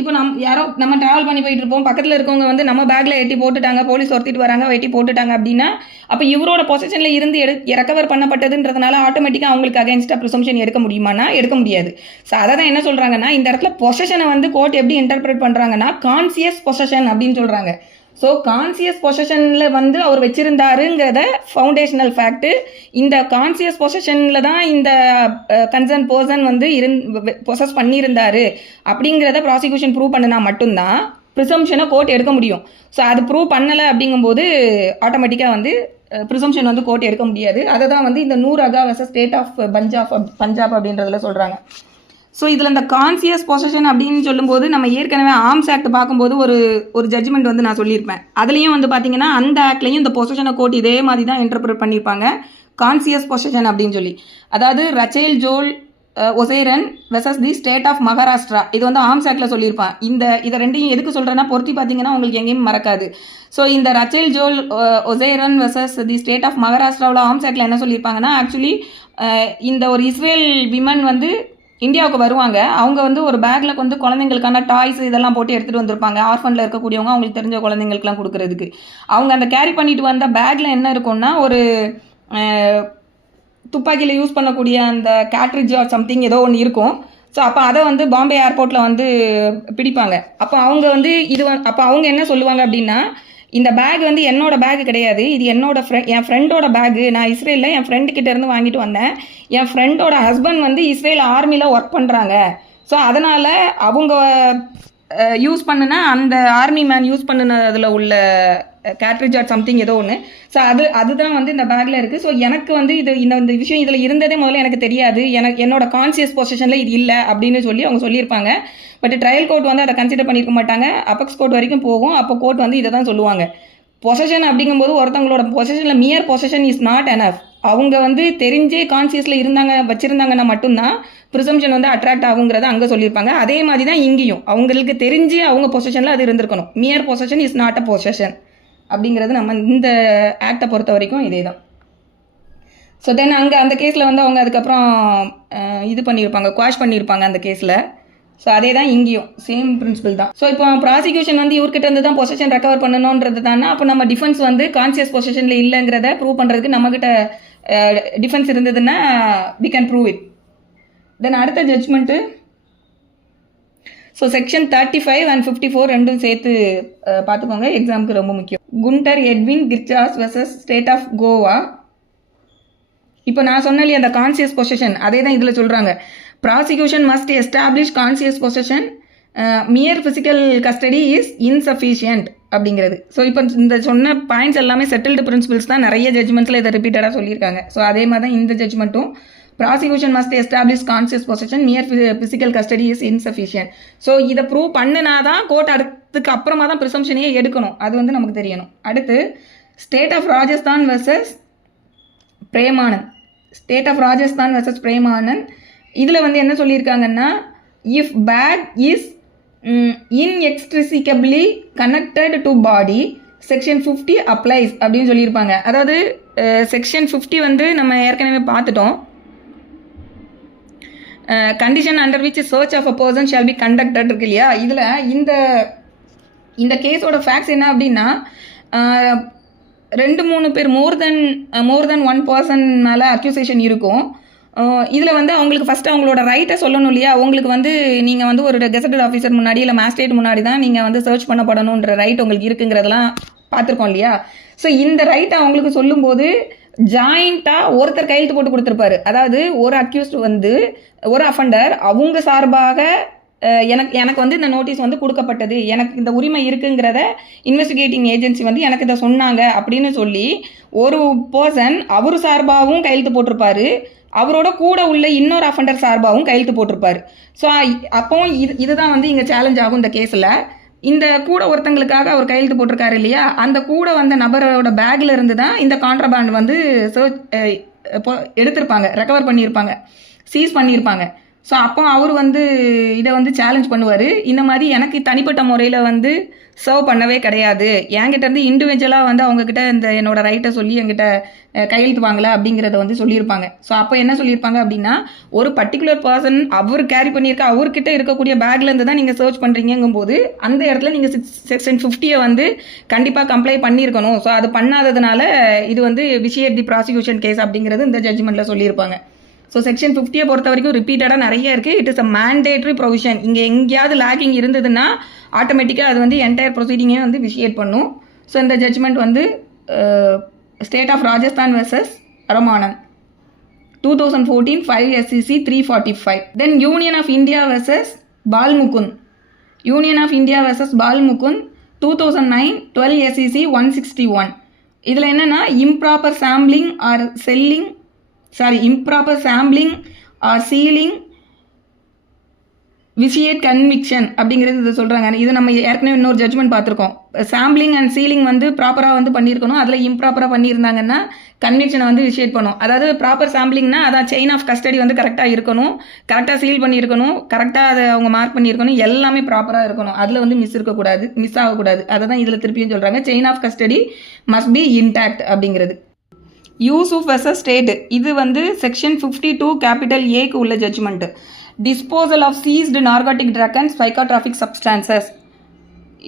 இப்போ நம்ம ட்ராவல் பண்ணி போயிட்டு இருப்போம், பக்கத்தில் இருக்கவங்க வந்து நம்ம பேக்கில் எட்டி போட்டுட்டாங்க, போலீஸ் ஒருத்திட்டு வராங்க எட்டி போட்டுட்டாங்க அப்படின்னா அப்போ இவரோட பொசிஷனில் இருந்து ரெக்கவர் பண்ணப்பட்டதுன்றதுனால ஆட்டோமேட்டிக்காக அவங்களுக்கு அகைன்ஸ்டாக ப்ரிசம்ஷன் எடுக்க முடியுமானா எடுக்க முடியாது. ஸோ அதை தான் என்ன சொல்கிறாங்கன்னா இந்த இடத்துல பொசிஷனை வந்து கோர்ட் எப்படி இன்டர்பிரேட் பண்ணுறாங்கன்னா கான்சியஸ் பொசிஷன் அப்படின்னு சொல்கிறாங்க. ஸோ கான்சியஸ் பொசிஷனில் வந்து அவர் வச்சுருந்தாருங்கிறத ஃபவுண்டேஷனல் ஃபேக்ட்டு. இந்த கான்சியஸ் பொசிஷனில் தான் இந்த கன்சர்ன் பர்சன் வந்து பொசஸ் பண்ணியிருந்தாரு அப்படிங்கிறத ப்ராசிக்யூஷன் ப்ரூவ் பண்ணினா மட்டும்தான் ப்ரிசம்ஷனை கோர்ட் எடுக்க முடியும். ஸோ அது ப்ரூவ் பண்ணலை அப்படிங்கும்போது ஆட்டோமேட்டிக்காக வந்து ப்ரிசம்ஷன் வந்து கோர்ட் எடுக்க முடியாது. அதை தான் வந்து இந்த Noor Aga versus state of Punjab அப்படின்றதுல சொல்கிறாங்க. ஸோ இதில் இந்த கான்சியஸ் பொசஷன் அப்படின்னு சொல்லும்போது நம்ம ஏற்கனவே ஆர்ம்ஸ் ஆக்ட் பார்க்கும்போது ஒரு ஜட்ஜ்மெண்ட் வந்து நான் சொல்லியிருப்பேன். அதுலேயும் வந்து பார்த்தீங்கன்னா அந்த ஆக்ட்லேயும் இந்த பொசஷனை கோர்ட் இதே மாதிரி தான் இன்டர்பிரேட் பண்ணியிருப்பாங்க, கான்சியஸ் பொசஷன் அப்படின்னு சொல்லி. அதாவது ரச்சேல் ஜோல் ஒசேரன் versus the state of Maharashtra இது வந்து ஆர்ம்ஸ் ஆக்டில் சொல்லியிருப்பான். இதை ரெண்டையும் எதுக்கு சொல்கிறேன்னா பொருத்தி பார்த்தீங்கன்னா உங்களுக்கு எங்கேயும் மறக்காது. ஸோ இந்த ரச்சேல் ஜோல் ஒசேரன் வெர்சஸ் தி ஸ்டேட் ஆஃப் மகாராஷ்டிராவில் ஆர்ம்ஸ் ஆக்டில் என்ன சொல்லியிருப்பாங்கன்னா ஆக்சுவலி இந்த ஒரு இஸ்ரேல் விமன் வந்து இந்தியாவுக்கு வருவாங்க. அவங்க வந்து ஒரு பேக்கில் வந்து குழந்தைங்களுக்கான டாய்ஸ் இதெல்லாம் போட்டு எடுத்துகிட்டு வந்திருப்பாங்க. ஆர்ஃபனில் இருக்கக்கூடியவங்க அவங்களுக்கு தெரிஞ்ச குழந்தைங்களுக்குலாம் கொடுக்குறதுக்கு. அவங்க அந்த கேரி பண்ணிட்டு வந்த பேக்கில் என்ன இருக்கும்னா ஒரு துப்பாக்கியில் யூஸ் பண்ணக்கூடிய அந்த கேட்ரிட்ஜ் ஆர் சம்திங் ஏதோ ஒன்று இருக்கும். ஸோ அப்போ அதை வந்து பாம்பே ஏர்போர்ட்டில் வந்து பிடிப்பாங்க. அப்போ அவங்க வந்து அப்போ அவங்க என்ன சொல்லுவாங்க அப்படின்னா இந்த பேக் வந்து என்னோட பேக் கிடையாது, இது என் ஃப்ரெண்டோட பேக்கு. நான் இஸ்ரேலில் என் ஃப்ரெண்டுக்கிட்ட இருந்து வாங்கிட்டு வந்தேன். என் ஃப்ரெண்டோட ஹஸ்பண்ட் வந்து இஸ்ரேல் ஆர்மியில் ஒர்க் பண்ணுறாங்க. ஸோ அதனால் அவங்க யூஸ் பண்ணுனா அந்த ஆர்மி மேன் யூஸ் பண்ணினதில் உள்ள கேட்ரிட்ஜ் ஆர் சம்திங் ஏதோ ஒன்று. ஸோ அதுதான் வந்து இந்த பேக்கில் இருக்குது. ஸோ எனக்கு வந்து இந்த விஷயம் இதில் இருந்ததே முதல்ல எனக்கு தெரியாது. என்னோட கான்சியஸ் பொசிஷனில் இது இல்லை அப்படின்னு சொல்லி அவங்க சொல்லியிருப்பாங்க. பட் ட்ரையல் கோர்ட் வந்து அதை கன்சிடர் பண்ணியிருக்க மாட்டாங்க. அபெக்ஸ் கோர்ட் வரைக்கும் போகும். அப்போ கோர்ட் வந்து இதை தான் சொல்லுவாங்க. பொசஷன் அப்படிங்கும்போது ஒருத்தவங்களோட பொசஷனில் மியர் பொசஷன் இஸ் நாட் எனஃப். அவங்க வந்து தெரிஞ்சே கான்சியஸில் வச்சுருந்தாங்கன்னா மட்டும்தான் ப்ரிசம்ஷன் வந்து அட்ராக்ட் ஆகுங்கிறத அங்கே சொல்லியிருப்பாங்க. அதே மாதிரி தான் இங்கேயும் அவங்களுக்கு தெரிஞ்சு அவங்க பொசஷனில் அது இருந்திருக்கணும். Mere possession is not a possession அப்படிங்கிறது நம்ம இந்த ஆக்டை பொறுத்த வரைக்கும் இதே தான். ஸோ தென் அங்கே அந்த கேஸில் வந்து அவங்க அதுக்கப்புறம் இது பண்ணியிருப்பாங்க, குவாஷ் பண்ணியிருப்பாங்க அந்த கேஸில். ஸோ அதே தான் இங்கேயும் சேம் பிரின்சிபல் தான். ஸோ இப்போ ப்ராசிக்யூஷன் வந்து இவர்கிட்ட இருந்து தான் பொசஷன் ரெக்கவர் பண்ணணுன்றது தானே. அப்போ நம்ம டிஃபென்ஸ் வந்து கான்சியஸ் பொசஷனில் இல்லைங்கிறத ப்ரூவ் பண்ணுறதுக்கு நம்மக்கிட்ட டிஃபென்ஸ் இருந்ததுன்னா வி கேன் ப்ரூவ் இட். தென் அடுத்த ஜட்ஜ்மெண்ட்டு ஸோ செக்ஷன் 35 and 54 ரெண்டும் சேர்த்து பார்த்துக்கோங்க, எக்ஸாமுக்கு ரொம்ப முக்கியம். Gunter Edwin Kircher versus state of Goa. இப்போ நான் சொன்னாலே அந்த கான்சியஸ் பொசஷன் அதே தான் இதில் சொல்கிறாங்க. Prosecution must establish conscious possession, mere physical custody is insufficient அப்படிங்கிறது. ஸோ இப்போ இந்த சொன்ன பாயிண்ட்ஸ் எல்லாமே செட்டில்டு பிரின்சிபிள்ஸ் தான். நிறைய ஜட்ஜ்மெண்ட்ஸில் இதை ரிப்பீட்டடாக சொல்லியிருக்காங்க. ஸோ அதே மாதிரி தான் இந்த ஜட்ஜ்மெண்ட்டும் prosecution must establish conscious possession, mere physical custody is insufficient. So இதை ப்ரூவ் பண்ணினா தான் கோர்ட் அடுத்துக்கு அப்புறமா தான் ப்ரிசம்ஷனையே எடுக்கணும். அது வந்து நமக்கு தெரியணும். அடுத்து state of Rajasthan versus Premanand. State of Rajasthan versus Premanand இதில் வந்து என்ன சொல்லியிருக்காங்கன்னா, if bag is inextricably connected to body section 50 applies அப்படின்னு சொல்லியிருப்பாங்க. அதாவது செக்ஷன் 50 வந்து நம்ம ஏற்கனவே பார்த்துட்டோம். Condition under which search of a person shall be conducted இருக்கு இல்லையா. இதில் இந்த கேஸோட ஃபேக்ட்ஸ் என்ன அப்படின்னா, 2-3 பேர் மோர் தென் ஒன் பர்சன் மேலே அக்யூசேஷன் இருக்கும். இதில் வந்து அவங்களுக்கு ஃபஸ்ட்டு அவங்களோட ரைட்டை சொல்லணும் இல்லையா. உங்களுக்கு வந்து நீங்கள் வந்து ஒரு கெசட்டட் ஆஃபீஸர் முன்னாடி இல்லை மேஜிஸ்ட்ரேட் முன்னாடி தான் நீங்கள் வந்து சர்ச் பண்ணப்படணுன்ற ரைட் உங்களுக்கு இருக்குங்கிறதெல்லாம் பார்த்துருக்கோம் இல்லையா. ஸோ இந்த ரைட்டை அவங்களுக்கு சொல்லும்போது ஜாயிண்ட்டாக ஒருத்தர் கையெழுத்து போட்டு கொடுத்துருப்பாரு. அதாவது ஒரு அக்யூஸ்ட் வந்து ஒரு அஃபண்டர் அவங்க சார்பாக எனக்கு வந்து இந்த நோட்டீஸ் வந்து கொடுக்கப்பட்டது, எனக்கு இந்த உரிமை இருக்குங்கிறத இன்வெஸ்டிகேட்டிங் ஏஜென்சி வந்து எனக்கு இதை சொன்னாங்க அப்படின்னு சொல்லி ஒரு பர்சன் அவர் சார்பாகவும் கையெழுத்து போட்டிருப்பாரு, அவரோட கூட உள்ள இன்னொரு அஃபண்டர் சார்பாகவும் கையெழுத்து போட்டிருப்பாரு. ஸோ அப்போ இதுதான் வந்து இங்கே சேலஞ்ச் ஆகும் இந்த கேஸில். இந்த கூட ஒருத்தங்களுக்காக அவர் கையெழுத்து போட்டிருக்காரு இல்லையா, அந்த கூட வந்த நபரோட பேக்கில் இருந்து தான் இந்த கான்ட்ராபேண்ட் வந்து எடுத்திருப்பாங்க, ரெக்கவர் பண்ணியிருப்பாங்க, சீஸ் பண்ணியிருப்பாங்க. ஸோ அப்போ அவர் வந்து இதை வந்து சேலஞ்ச் பண்ணுவார். இந்த மாதிரி எனக்கு தனிப்பட்ட முறையில் வந்து சர்வ் பண்ணவே கிடையாது, என்கிட்ட இருந்து இண்டிவிஜுவலாக வந்து அவங்கக்கிட்ட இந்த என்னோட ரைட்டை சொல்லி என்கிட்ட கையெழுத்து வாங்கலை அப்படிங்கிறத வந்து சொல்லியிருப்பாங்க. ஸோ அப்போ என்ன சொல்லியிருப்பாங்க அப்படின்னா, ஒரு பர்டிகுலர் பர்சன் அவர் கேரி பண்ணியிருக்க அவர்கிட்ட இருக்கக்கூடிய பேக்லேருந்து தான் நீங்கள் சர்ச் பண்ணுறீங்கும்போது அந்த இடத்துல நீங்கள் செக்ஷன் 50 வந்து கண்டிப்பாக கம்ப்ளை பண்ணியிருக்கணும். ஸோ அது பண்ணாததுனால இது வந்து விஷியேட் தி ப்ராசிக்யூஷன் கேஸ் அப்படிங்கிறது இந்த ஜட்ஜ்மெண்ட்டில் சொல்லியிருப்பாங்க. ஸோ செக்ஷன் 50 பொறுத்த வரைக்கும் ரிப்பீட்டடாக நிறைய இருக்குது. It is a mandatory provision. இங்கே எங்கேயாவது லேக்கிங் இருந்ததுன்னா ஆட்டோமேட்டிக்காக அது வந்து என்டையர் ப்ரொசீடிங்கே வந்து விஷியேட் பண்ணும். ஸோ இந்த ஜட்ஜ்மெண்ட் வந்து state of Rajasthan versus Ramanand 2014 5 SCC 345. Then Union of India versus Balmukund. Union of India versus Balmukund 2009 12 SCC 161. இதில் என்னென்னா improper sampling or improper sampling or sealing vitiate conviction அப்படிங்கிறது இதை சொல்கிறாங்க. இது நம்ம ஏற்கனவே இன்னொரு ஜட்ஜ்மெண்ட் பார்த்துருக்கோம். சாம்பிளிங் அண்ட் சீலிங் வந்து ப்ராப்பராக வந்து பண்ணியிருக்கணும், அதில் இம்ப்ராப்பராக பண்ணியிருந்தாங்கன்னா கன்விக்ஷனை வந்து விஷியேட் பண்ணும். அதாவது ப்ராப்பர் சாம்பிளிங்னா அதான் செயின் ஆஃப் கஸ்டடி வந்து கரெக்டாக இருக்கணும், கரெக்டாக சீல் பண்ணியிருக்கணும், கரெக்டாக அதை அவங்க மார்க் பண்ணியிருக்கணும், எல்லாமே ப்ராப்பராக இருக்கணும், அதில் வந்து மிஸ் ஆகக்கூடாது. அதை தான் இதில் திருப்பியும் சொல்கிறாங்க, chain of custody must be intact அப்படிங்கிறது. யூசுஃப் வெர்சஸ் ஸ்டேட் இது வந்து செக்ஷன் 52 கேபிட்டல் ஏக்கு உள்ள judgment. Disposal of seized narcotic drug and psychotropic substances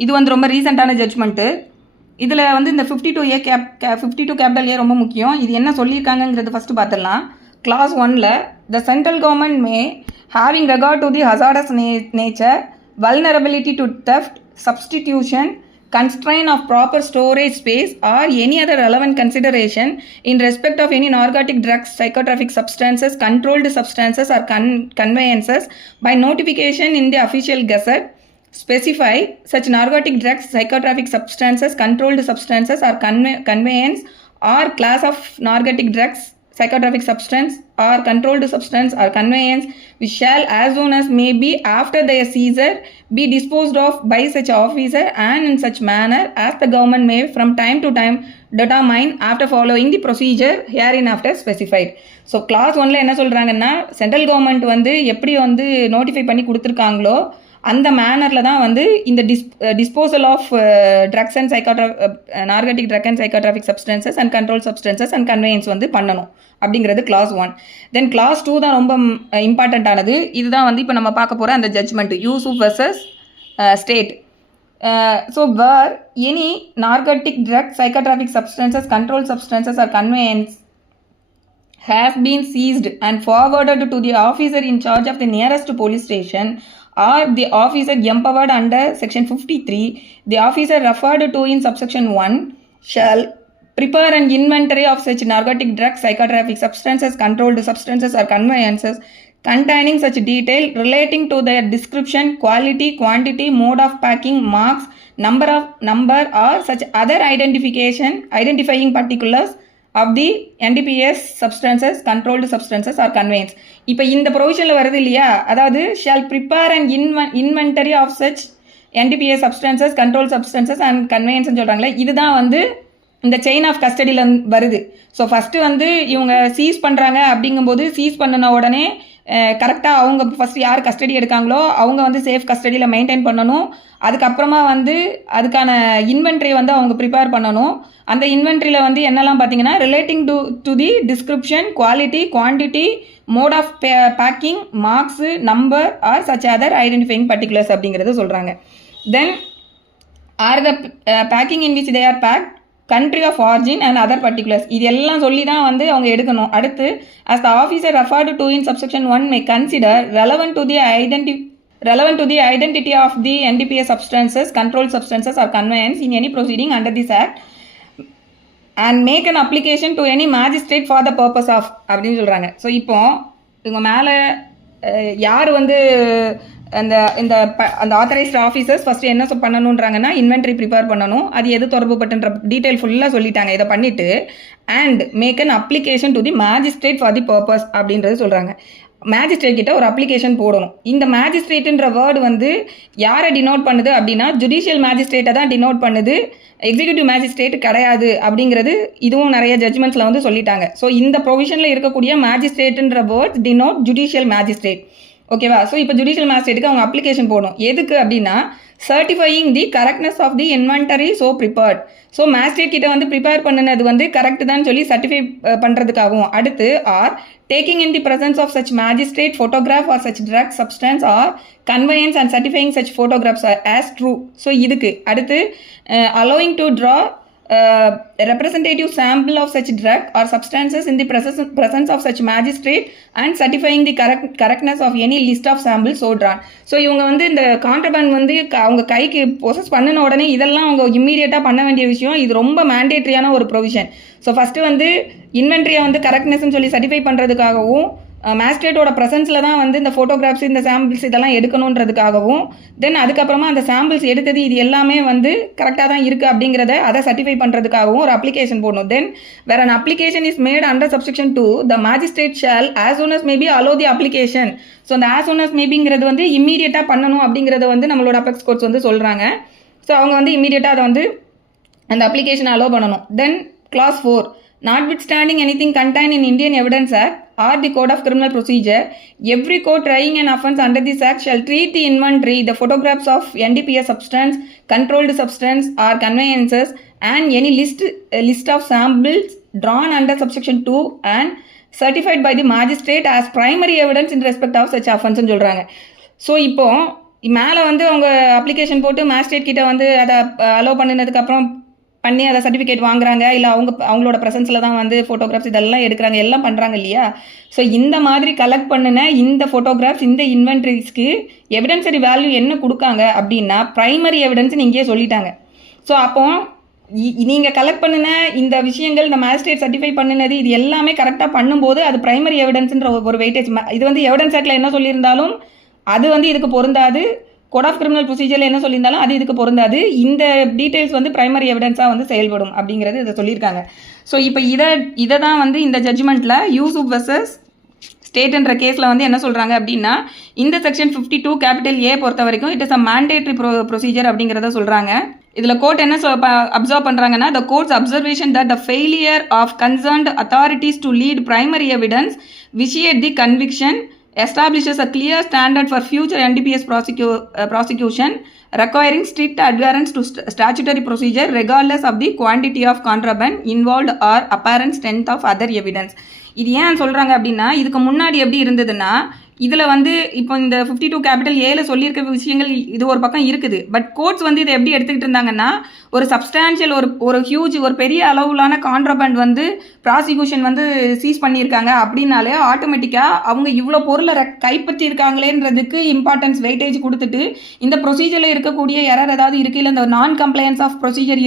இது வந்து ரொம்ப ரீசெண்டான ஜட்ஜ்மெண்ட்டு. இதில் வந்து இந்த 52 கேபிட்டல் ஏ ரொம்ப முக்கியம். இது என்ன சொல்லியிருக்காங்கங்கிறது ஃபஸ்ட்டு பார்த்துடலாம். கிளாஸ் 1ல் the central government may having record to the hazardous nature, vulnerability to theft, substitution, constraint of proper storage space or any other relevant consideration in respect of any narcotic drugs, psychotropic substances, controlled substances or conveyances by notification in the official gazette specify such narcotic drugs, psychotropic substances, controlled substances or conveyance or class of narcotic drugs, psychotropic substance or controlled substance or conveyance which shall as soon as may be after their seizure be disposed of by such officer and in such manner as the government may from time to time determine after following the procedure hereinafter specified. So clause 1ல என்ன சொல்கிறாங்கன்னா, central government வந்து எப்படி வந்து notify பண்ணி கொடுத்துருக்காங்களோ அந்த மேனரில் தான் வந்து இந்த disposal of drugs and narcotic drug and psychotropic substances and control substances and conveyance வந்து பண்ணணும் அப்படிங்கிறது கிளாஸ் 1. தென் கிளாஸ் 2 தான் ரொம்ப இம்பார்ட்டண்ட்டானது. இதுதான் வந்து இப்போ நம்ம பார்க்க போகிற அந்த judgment Yusuf versus state. So where any narcotic drug, psychotropic substances, control substances or conveyance has been seized and forwarded to the officer in charge of the nearest police station or the officer empowered under section 53, the officer referred to in subsection 1 shall prepare an inventory of such narcotic drugs, psychotropic substances, controlled substances or conveyances containing such detail relating to their description, quality, quantity, mode of packing, marks, number or such other identifying particulars of the NDPS substances, controlled substances or conveyance. இப்போ இந்த ப்ரொவிஷனில் வருது இல்லையா, அதாவது shall prepare an inventory of such NDPS substances, controlled substances and conveyance சொல்கிறாங்களே, இதுதான் வந்து இந்த chain of கஸ்டடியில் வருது. ஸோ ஃபஸ்ட்டு வந்து இவங்க சீஸ் பண்ணுறாங்க அப்படிங்கும்போது சீஸ் பண்ணின உடனே கரெக்டாக அவங்க ஃபஸ்ட்டு யார் கஸ்டடி எடுக்காங்களோ அவங்க வந்து சேஃப் கஸ்டடியில் மெயின்டைன் பண்ணணும். அதுக்கப்புறமா வந்து அதுக்கான இன்வென்ட்ரி வந்து அவங்க ப்ரிப்பேர் பண்ணணும். அந்த இன்வென்ட்ரியில் வந்து என்னெல்லாம் பார்த்தீங்கன்னா relating to the description, quality, quantity, mode of packing, marks, number or such other identifying particulars அப்படிங்கிறது சொல்கிறாங்க. Then or the packing in which they are packed, country of origin and other particulars. இது எல்லாம் சொல்லி தான் வந்து அவங்க எடுக்கணும். அடுத்து as the officer referred to in subsection 1 may consider relevant to the identity of the NDPS substances, controlled substances or conveyance in any proceeding under this act and make an application to any magistrate for the purpose of அப்படின்னு சொல்கிறாங்க. So இப்போ இவங்க மேலே யார் வந்து அந்த authorised officers first என்ன பண்ணணுன்றாங்கன்னா inventory prepare பண்ணணும். அது எது தொடர்பு பட்டுன்ற டீட்டெயில் ஃபுல்லாக சொல்லிட்டாங்க. இதை பண்ணிவிட்டு and make an application to the magistrate for the purpose அப்படின்றது சொல்கிறாங்க. மேஜிஸ்ட்ரேட் கிட்ட ஒரு அப்ளிகேஷன் போடணும். இந்த மேஜிஸ்ட்ரேட்டுன்ற வேர்டு வந்து யாரை டினோட் பண்ணுது அப்படின்னா ஜுடிஷியல் மேஜிஸ்ட்ரேட்டை தான் டினோட் பண்ணுது, எக்ஸிக்யூட்டிவ் மேஜிஸ்ட்ரேட் கிடையாது அப்படிங்கிறது இதுவும் நிறைய ஜட்ஜ்மெண்ட்ஸில் வந்து சொல்லிட்டாங்க. ஸோ இந்த ப்ரொவிஷனில் இருக்கக்கூடிய மேஜிஸ்ட்ரேட்டுன்ற வேர்ட் டினோட் ஜுடிஷியல் மேஜிஸ்ட்ரேட். ஓகேவா? ஸோ இப்போ ஜுடிஷியல் மேஜிஸ்ட்ரேட்டுக்கு அவங்க அப்ளிகேஷன் போடணும். எதுக்கு அப்படின்னா certifying the correctness of the inventory so prepared. So magistrate கிட்ட வந்து ப்ரிப்பேர் பண்ணினது வந்து கரெக்ட் தான் சொல்லி சர்டிஃபை பண்ணுறதுக்காகவும், அடுத்து or taking in the presence of such magistrate photograph or such drug substance or conveyance and certifying such photographs as true. So இதுக்கு அடுத்து allowing to draw representative sample of such drug or substances in the presence of such magistrate and certifying the correctness of any list of samples so drawn. So இவங்க வந்து இந்த கான்ட்ரபேண்ட் வந்து அவங்க கைக்கு process பண்ணின உடனே இதெல்லாம் அவங்க இம்மீடியட்டாக பண்ண வேண்டிய விஷயம். இது ரொம்ப மேண்டேட்ரியான ஒரு ப்ரொவிஷன். ஸோ ஃபஸ்ட்டு வந்து இன்வென்ட்ரியை வந்து கரெக்ட்னஸ்ன்னு சொல்லி சர்டிஃபை பண்ணுறதுக்காகவும், மேஜிஸ்ட்ரேட்டோட ப்ரெசன்ஸில் தான் வந்து இந்த ஃபோட்டோகிராஃப்ஸ், இந்த சாம்பிள்ஸ் இதெல்லாம் எடுக்கணுன்றதுக்காகவும், தென் அதுக்கப்புறமா அந்த சாம்பிள்ஸ் எடுத்தது இது எல்லாமே வந்து கரெக்டாக தான் இருக்குது அப்படிங்கிறத அதை சர்டிஃபை பண்ணுறதுக்காகவும் ஒரு அப்ளிகேஷன் போடணும். Then where an application is made under subsection 2 the magistrate shall as soon as may be allow the application. So அந்த ஆஸ் சூன் அஸ் மேபிங்கிறது வந்து இம்மீடியட்டாக பண்ணணும் அப்படிங்கிறத வந்து நம்மளோட அபெக்ஸ் கோர்ட்ஸ் வந்து சொல்கிறாங்க. ஸோ அவங்க வந்து இம்மீடியட்டாக அதை வந்து அந்த அப்ளிகேஷனை அலோ பண்ணணும். தென் class 4 notwithstanding anything contained in Indian Evidence Act or the Code of Criminal Procedure, every court trying an offence under this act shall treat the inventory, the photographs of NDPS substance, controlled substance or conveyances and any list of samples drawn under subsection 2 and certified by the magistrate as primary evidence in respect of such offence ன்னு சொல்கிறாங்க. So இப்போ மேலே வந்து அவங்க application போட்டு magistrate கிட்ட வந்து அதை அலோவ் பண்ணினதுக்கப்புறம் பண்ணி அதை சர்டிஃபிகேட் வாங்குறாங்க, இல்லை அவங்களோட ப்ரெசன்ஸில் தான் வந்து ஃபோட்டோகிராஃப்ஸ் இதெல்லாம் எடுக்கிறாங்க, எல்லாம் பண்ணுறாங்க இல்லையா? ஸோ இந்த மாதிரி கலெக்ட் பண்ணின இந்த ஃபோட்டோகிராஃப்ஸ், இந்த இன்வென்ட்ரிஸ்க்கு எவிடன்சரி வேல்யூ என்ன கொடுக்காங்க அப்படின்னா ப்ரைமரி எவிடன்ஸ்னு இங்கேயே சொல்லிட்டாங்க. ஸோ அப்போ நீங்கள் கலெக்ட் பண்ணின இந்த விஷயங்கள், இந்த மேஜிஸ்ட்ரேட் சர்டிஃபை பண்ணினது இது எல்லாமே கரெக்டாக பண்ணும்போது அது ப்ரைமரி எவிடன்ஸ்ன்ற ஒரு வெயிட்டேஜ். இது வந்து எவிடன்ஸ் ஆக்டில் என்ன சொல்லியிருந்தாலும் அது வந்து இதுக்கு பொருந்தாது. கோட் ஆஃப் கிரிமினல் ப்ரொசீஜரில் என்ன சொல்லியிருந்தாலும் அது இதுக்கு பொருந்தாது. இந்த டீட்டெயில்ஸ் வந்து பிரைமரி எவிடன்ஸாக வந்து செயல்படும் அப்படிங்கிறது இதை சொல்லியிருக்காங்க. ஸோ இப்போ இதை தான் வந்து இந்த ஜட்ஜ்மெண்ட்டில் யூசுப் வெர்சஸ் ஸ்டேட்ன்ற கேஸில் வந்து என்ன சொல்கிறாங்க அப்படின்னா, இந்த செக்ஷன் 52 கேபிட்டல் ஏ பொறுத்த வரைக்கும் it is a mandatory procedure அப்படிங்கிறத சொல்கிறாங்க. இதில் கோர்ட் என்ன அப்சர்வ் பண்ணுறாங்கன்னா, the court's observation that the failure of concerned authorities to lead primary evidence vitiate the conviction establishes a clear standard for future NDPS prosecution requiring strict adherence to statutory procedure regardless of the quantity of contraband involved or apparent strength of other evidence. இது ஏன் சொல்கிறாங்க அப்படின்னா, இதுக்கு முன்னாடி எப்படி இருந்ததுன்னா, இதில் வந்து இப்போ இந்த 52 கேபிட்டல் ஏல சொல்லியிருக்க விஷயங்கள் இது ஒரு பக்கம் இருக்குது. பட் கோர்ட்ஸ் வந்து இதை எப்படி எடுத்துக்கிட்டு இருந்தாங்கன்னா, ஒரு சப்ஸ்டான்ஷியல் ஒரு ஹியூஜ் ஒரு பெரிய அளவிலான கான்ட்ராபண்ட் வந்து ப்ராசிக்யூஷன் வந்து சீஸ் பண்ணியிருக்காங்க அப்படின்னாலே ஆட்டோமேட்டிக்காக அவங்க இவ்வளோ பொருளை கைப்பற்றியிருக்காங்களேன்றதுக்கு இம்பார்ட்டன்ஸ் வெயிட்டேஜ் கொடுத்துட்டு இந்த ப்ரொசீஜரில் இருக்கக்கூடிய எரர் ஏதாவது இருக்குது, இல்லை இந்த நான் கம்ப்ளைன்ஸ் ஆஃப் ப்ரொசீஜர்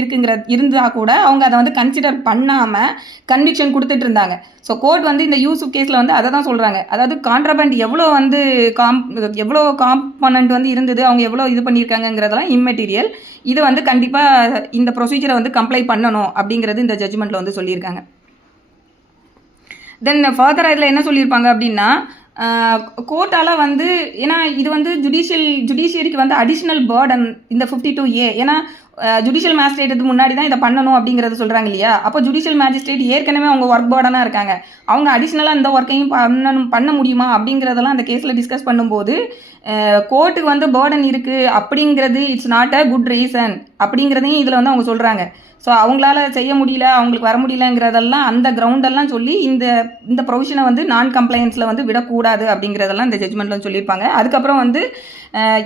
இருந்தால் கூட அவங்க அதை வந்து கன்சிடர் பண்ணாமல் கன்விக்ஷன் கொடுத்துட்டு இருந்தாங்க. ஸோ கோர்ட் வந்து இந்த யூசுப் கேஸில் வந்து அதை தான் சொல்கிறாங்க. அதாவது கான்ட்ராபண்ட் எவ்வளோ காம்பனண்ட் வந்து இருந்தது, அவங்க எவ்வளோ இது பண்ணியிருக்காங்கிறதெல்லாம் இம்மெட்டீரியல். இது வந்து கண்டிப்பாக இந்த ப்ரொசீஜரை வந்து கம்ப்ளை பண்ணணும் அப்படிங்கிறது இந்த ஜட்ஜ்மெண்ட்டில் வந்து சொல்லியிருக்காங்க. தென் ஃபர்தராக இதில் என்ன சொல்லியிருப்பாங்க அப்படின்னா, கோர்ட்டால் வந்து ஏன்னா இது வந்து ஜுடிஷியரிக்கு வந்து அடிஷ்னல் பேர்டன் இந்த 52A. ஏன்னா ஜுடிஷியல் மேஜிஸ்ட்ரேட்டுக்கு முன்னாடி தான் இதை பண்ணணும் அப்படிங்கிறது சொல்கிறாங்க இல்லையா. அப்போ ஜுடிஷியல் மேஜிஸ்ட்ரேட் ஏற்கனவே அவங்க ஒர்க் பேர்டனாக இருக்காங்க. அவங்க அடிஷ்னலாக இந்த ஒர்க்கையும் பண்ண முடியுமா அப்படிங்கிறதெல்லாம் அந்த கேஸில் டிஸ்கஸ் பண்ணும்போது கோர்ட்டுக்கு வந்து பேர்டன் இருக்குது அப்படிங்கிறது it's not a good reason அப்படிங்கிறதையும் இதில் வந்து அவங்க சொல்கிறாங்க. ஸோ அவங்களால செய்ய முடியல, அவங்களுக்கு வர முடியலங்கிறதெல்லாம் அந்த கிரவுண்டெல்லாம் சொல்லி இந்த ப்ரொவிஷனை வந்து நான் கம்ப்ளைன்ஸில் வந்து விடக்கூடாது அப்படிங்கிறதெல்லாம் இந்த ஜட்ஜ்மெண்ட்டில் சொல்லியிருப்பாங்க. அதுக்கப்புறம் வந்து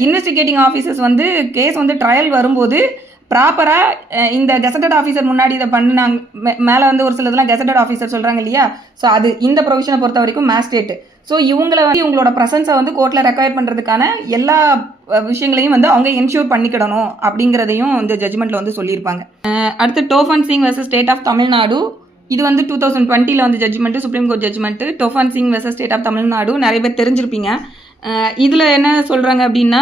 இன்வெஸ்டிகேட்டிங் ஆஃபீஸர்ஸ் வந்து கேஸ் வந்து ட்ரையல் வரும்போது ப்ராப்பராக இந்த கெசட்டட் ஆஃபீஸர் முன்னாடி இதை பண்ணினாங்க. மேலே வந்து ஒரு சிலதெல்லாம் கெசட்டட் ஆஃபீஸர் சொல்கிறாங்க இல்லையா. ஸோ அது இந்த ப்ரொவிஷனை பொறுத்த வரைக்கும் மேஜிஸ்ட்ரேட். ஸோ இவங்களை வந்து இவங்களோட ப்ரெசன்ஸை வந்து கோர்ட்டில் ரெக்வயர் பண்ணுறதுக்கான எல்லா விஷயங்களையும் வந்து அவங்க என்ஷூர் பண்ணிக்கிடணும் அப்படிங்கிறதையும் இந்த ஜட்ஜ்மெண்ட்டில் வந்து சொல்லியிருப்பாங்க. அடுத்து Tofan Singh versus state of Tamil Nadu. இது வந்து 2020 வந்து judgment, supreme court judgment. Tofan Singh versus state of Tamil Nadu நிறைய பேர் தெரிஞ்சிருப்பீங்க. இதில் என்ன சொல்கிறாங்க அப்படின்னா,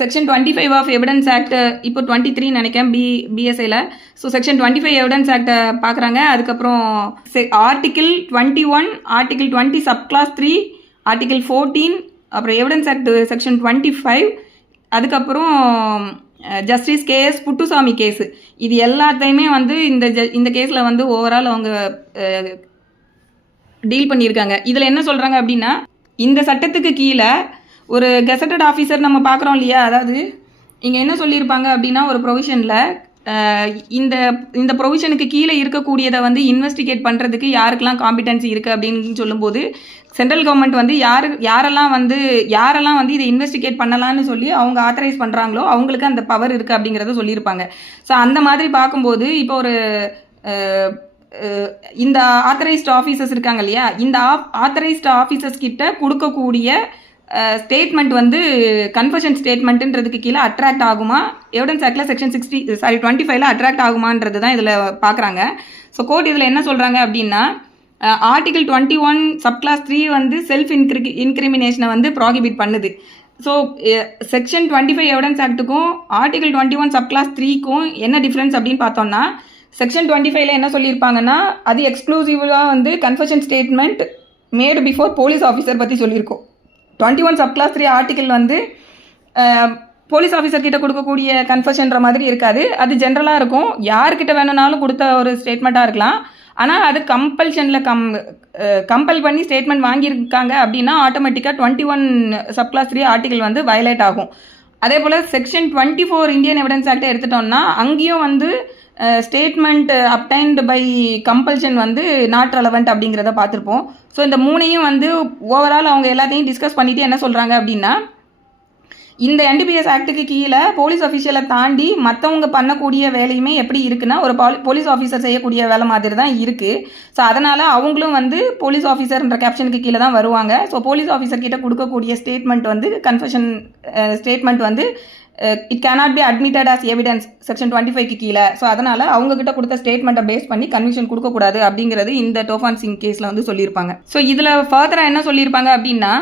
செக்ஷன் 25 ஆஃப் எவிடன்ஸ் ஆக்ட் இப்போ 23 நினைக்கிறேன் பிஎஸ்ஐயில். ஸோ செக்ஷன் 25 எவிடன்ஸ் ஆக்டை பார்க்குறாங்க. அதுக்கப்புறம் ஆர்டிகிள் 21, ஆர்டிகிள் 20 சப்கிளாஸ் 3, ஆர்டிகிள் 14, அப்புறம் எவிடன்ஸ் ஆக்ட் செக்ஷன் 25, அதுக்கப்புறம் ஜஸ்டிஸ் கேஎஸ் புட்டுசாமி கேஸு. இது எல்லாத்தையுமே வந்து இந்த கேஸில் வந்து ஓவரால் அவங்க டீல் பண்ணியிருக்காங்க. இதில் என்ன சொல்கிறாங்க அப்படின்னா, இந்த சட்டத்துக்கு கீழே ஒரு கெசட்டட் ஆஃபீஸர் நம்ம பார்க்குறோம் இல்லையா. அதாவது இங்கே என்ன சொல்லியிருப்பாங்க அப்படின்னா, ஒரு ப்ரொவிஷனில் இந்த ப்ரொவிஷனுக்கு கீழே இருக்கக்கூடியதை வந்து இன்வெஸ்டிகேட் பண்ணுறதுக்கு யாருக்கெல்லாம் காம்பிடன்சி இருக்குது அப்படின்னு சொல்லும்போது சென்ட்ரல் கவர்மெண்ட் வந்து யாரெல்லாம் வந்து இதை இன்வெஸ்டிகேட் பண்ணலான்னு சொல்லி அவங்க ஆத்தரைஸ் பண்ணுறாங்களோ அவங்களுக்கு அந்த பவர் இருக்குது அப்படிங்கிறத சொல்லியிருப்பாங்க. ஸோ அந்த மாதிரி பார்க்கும்போது இப்போ ஒரு இந்த ஆத்தரைஸ்டு ஆஃபீஸர்ஸ் இருக்காங்க இல்லையா, இந்த ஆத்தரைஸ்டு ஆஃபீஸர்ஸ் கிட்ட கொடுக்கக்கூடிய ஸ்டேட்மெண்ட் வந்து கன்ஃபஷன் ஸ்டேட்மெண்ட்டுன்றதுக்கு கீழே அட்ராக்ட் ஆகுமா, எவிடன்ஸ் ஆக்டில் செக்ஷன் 25 அட்ராக்ட் ஆகுமான்றது தான் இதில் பார்க்குறாங்க. ஸோ கோர்ட் இதில் என்ன சொல்கிறாங்க அப்படின்னா, ஆர்டிகிள் 21 சப்கிளாஸ் 3 வந்து செல்ஃப் இன்கிரிமினேஷனை வந்து ப்ராகிபிட் பண்ணுது. ஸோ செக்ஷன் 25 எவிடன்ஸ் ஆக்ட்டுக்கும் ஆர்டிகிள் 21 சப்கிளாஸ் 3க்கும் என்ன டிஃப்ரென்ஸ் அப்படின்னு பார்த்தோம்னா, செக்ஷன் 25 என்ன சொல்லியிருப்பாங்கன்னா, அது எக்ஸ்க்ளூசிவாக வந்து கன்ஃபஷன் ஸ்டேட்மெண்ட் மேடு பிஃபோர் போலீஸ் ஆஃபீஸர் பற்றி சொல்லியிருக்கோம். 21 சப்கிளாஸ் 3 ஆர்டிகிள் வந்து போலீஸ் ஆஃபீஸர் கிட்ட கொடுக்கக்கூடிய கன்ஃபஷன்ற மாதிரி இருக்காது. அது ஜென்ரலாக இருக்கும், யார்கிட்ட வேணும்னாலும் கொடுத்த ஒரு ஸ்டேட்மெண்ட்டாக இருக்கலாம். ஆனால் அது கம்பல்ஷனில் கம்பல் பண்ணி ஸ்டேட்மெண்ட் வாங்கியிருக்காங்க அப்படின்னா ஆட்டோமேட்டிக்காக 21 சப்கிளாஸ் 3 ஆர்டிகிள் வந்து வயலேட் ஆகும். அதே போல் செக்ஷன் 24 இந்தியன் எவிடன்ஸ் ஆக்டை எடுத்துட்டோம்னா அங்கேயும் வந்து ஸ்டேட்மெண்ட் அப்டைன்டு பை கம்பல்ஷன் வந்து நாட் ரெலவெண்ட் அப்படிங்கிறத பார்த்துருப்போம். ஸோ இந்த மூணையும் வந்து ஓவரால் அவங்க எல்லாத்தையும் டிஸ்கஸ் பண்ணிவிட்டு என்ன சொல்கிறாங்க அப்படின்னா, இந்த NDPS ஆக்டுக்கு கீழே போலீஸ் அஃபீஷியலை தாண்டி மற்றவங்க பண்ணக்கூடிய வேலையுமே எப்படி இருக்குன்னா ஒரு போலீஸ் ஆஃபீஸர் செய்யக்கூடிய வேலை மாதிரி தான் இருக்குது. ஸோ அதனால் அவங்களும் வந்து போலீஸ் ஆஃபீஸர்ன்ற கேப்ஷனுக்கு கீழே தான் வருவாங்க. ஸோ போலீஸ் ஆஃபீஸர் கிட்ட கொடுக்கக்கூடிய ஸ்டேட்மெண்ட் வந்து கன்ஃபஷன் ஸ்டேட்மெண்ட் வந்து it cannot be admitted as evidence section 25க்கு கீழே. ஸோ அதனால் அவங்கக்கிட்ட கொடுத்த ஸ்டேட்மெண்ட்டை பேஸ் பண்ணி கன்விக்ஷன் கொடுக்கக்கூடாது அப்படிங்கிறது இந்த டோஃபான் சிங் கேஸில் வந்து சொல்லியிருப்பாங்க. ஸோ இதில் ஃபர்தராக என்ன சொல்லியிருப்பாங்க அப்படின்னா,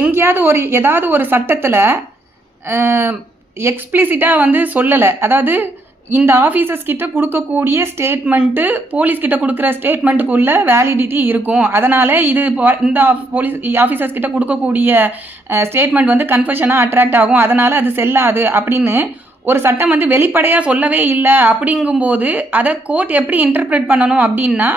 எங்கேயாவது ஏதாவது ஒரு சட்டத்தில் எக்ஸ்பிளிசிட்டாக வந்து சொல்லலை. அதாவது இந்த ஆஃபீஸர்ஸ் கிட்ட கொடுக்கக்கூடிய ஸ்டேட்மெண்ட்டு போலீஸ் கிட்ட கொடுக்குற ஸ்டேட்மெண்ட்டுக்குள்ள வேலிடிட்டி இருக்கும். அதனால் இது இந்த போலீஸ் ஆஃபீஸர்ஸ் கிட்ட கொடுக்கக்கூடிய ஸ்டேட்மெண்ட் வந்து கன்ஃபெஷனாக அட்ராக்ட் ஆகும், அதனால் அது செல்லாது அப்படின்னு ஒரு சட்டம் வந்து வெளிப்படையாக சொல்லவே இல்லை. அப்படிங்கும்போது அதை கோர்ட் எப்படி இன்டர்பிரேட் பண்ணணும் அப்படின்னா,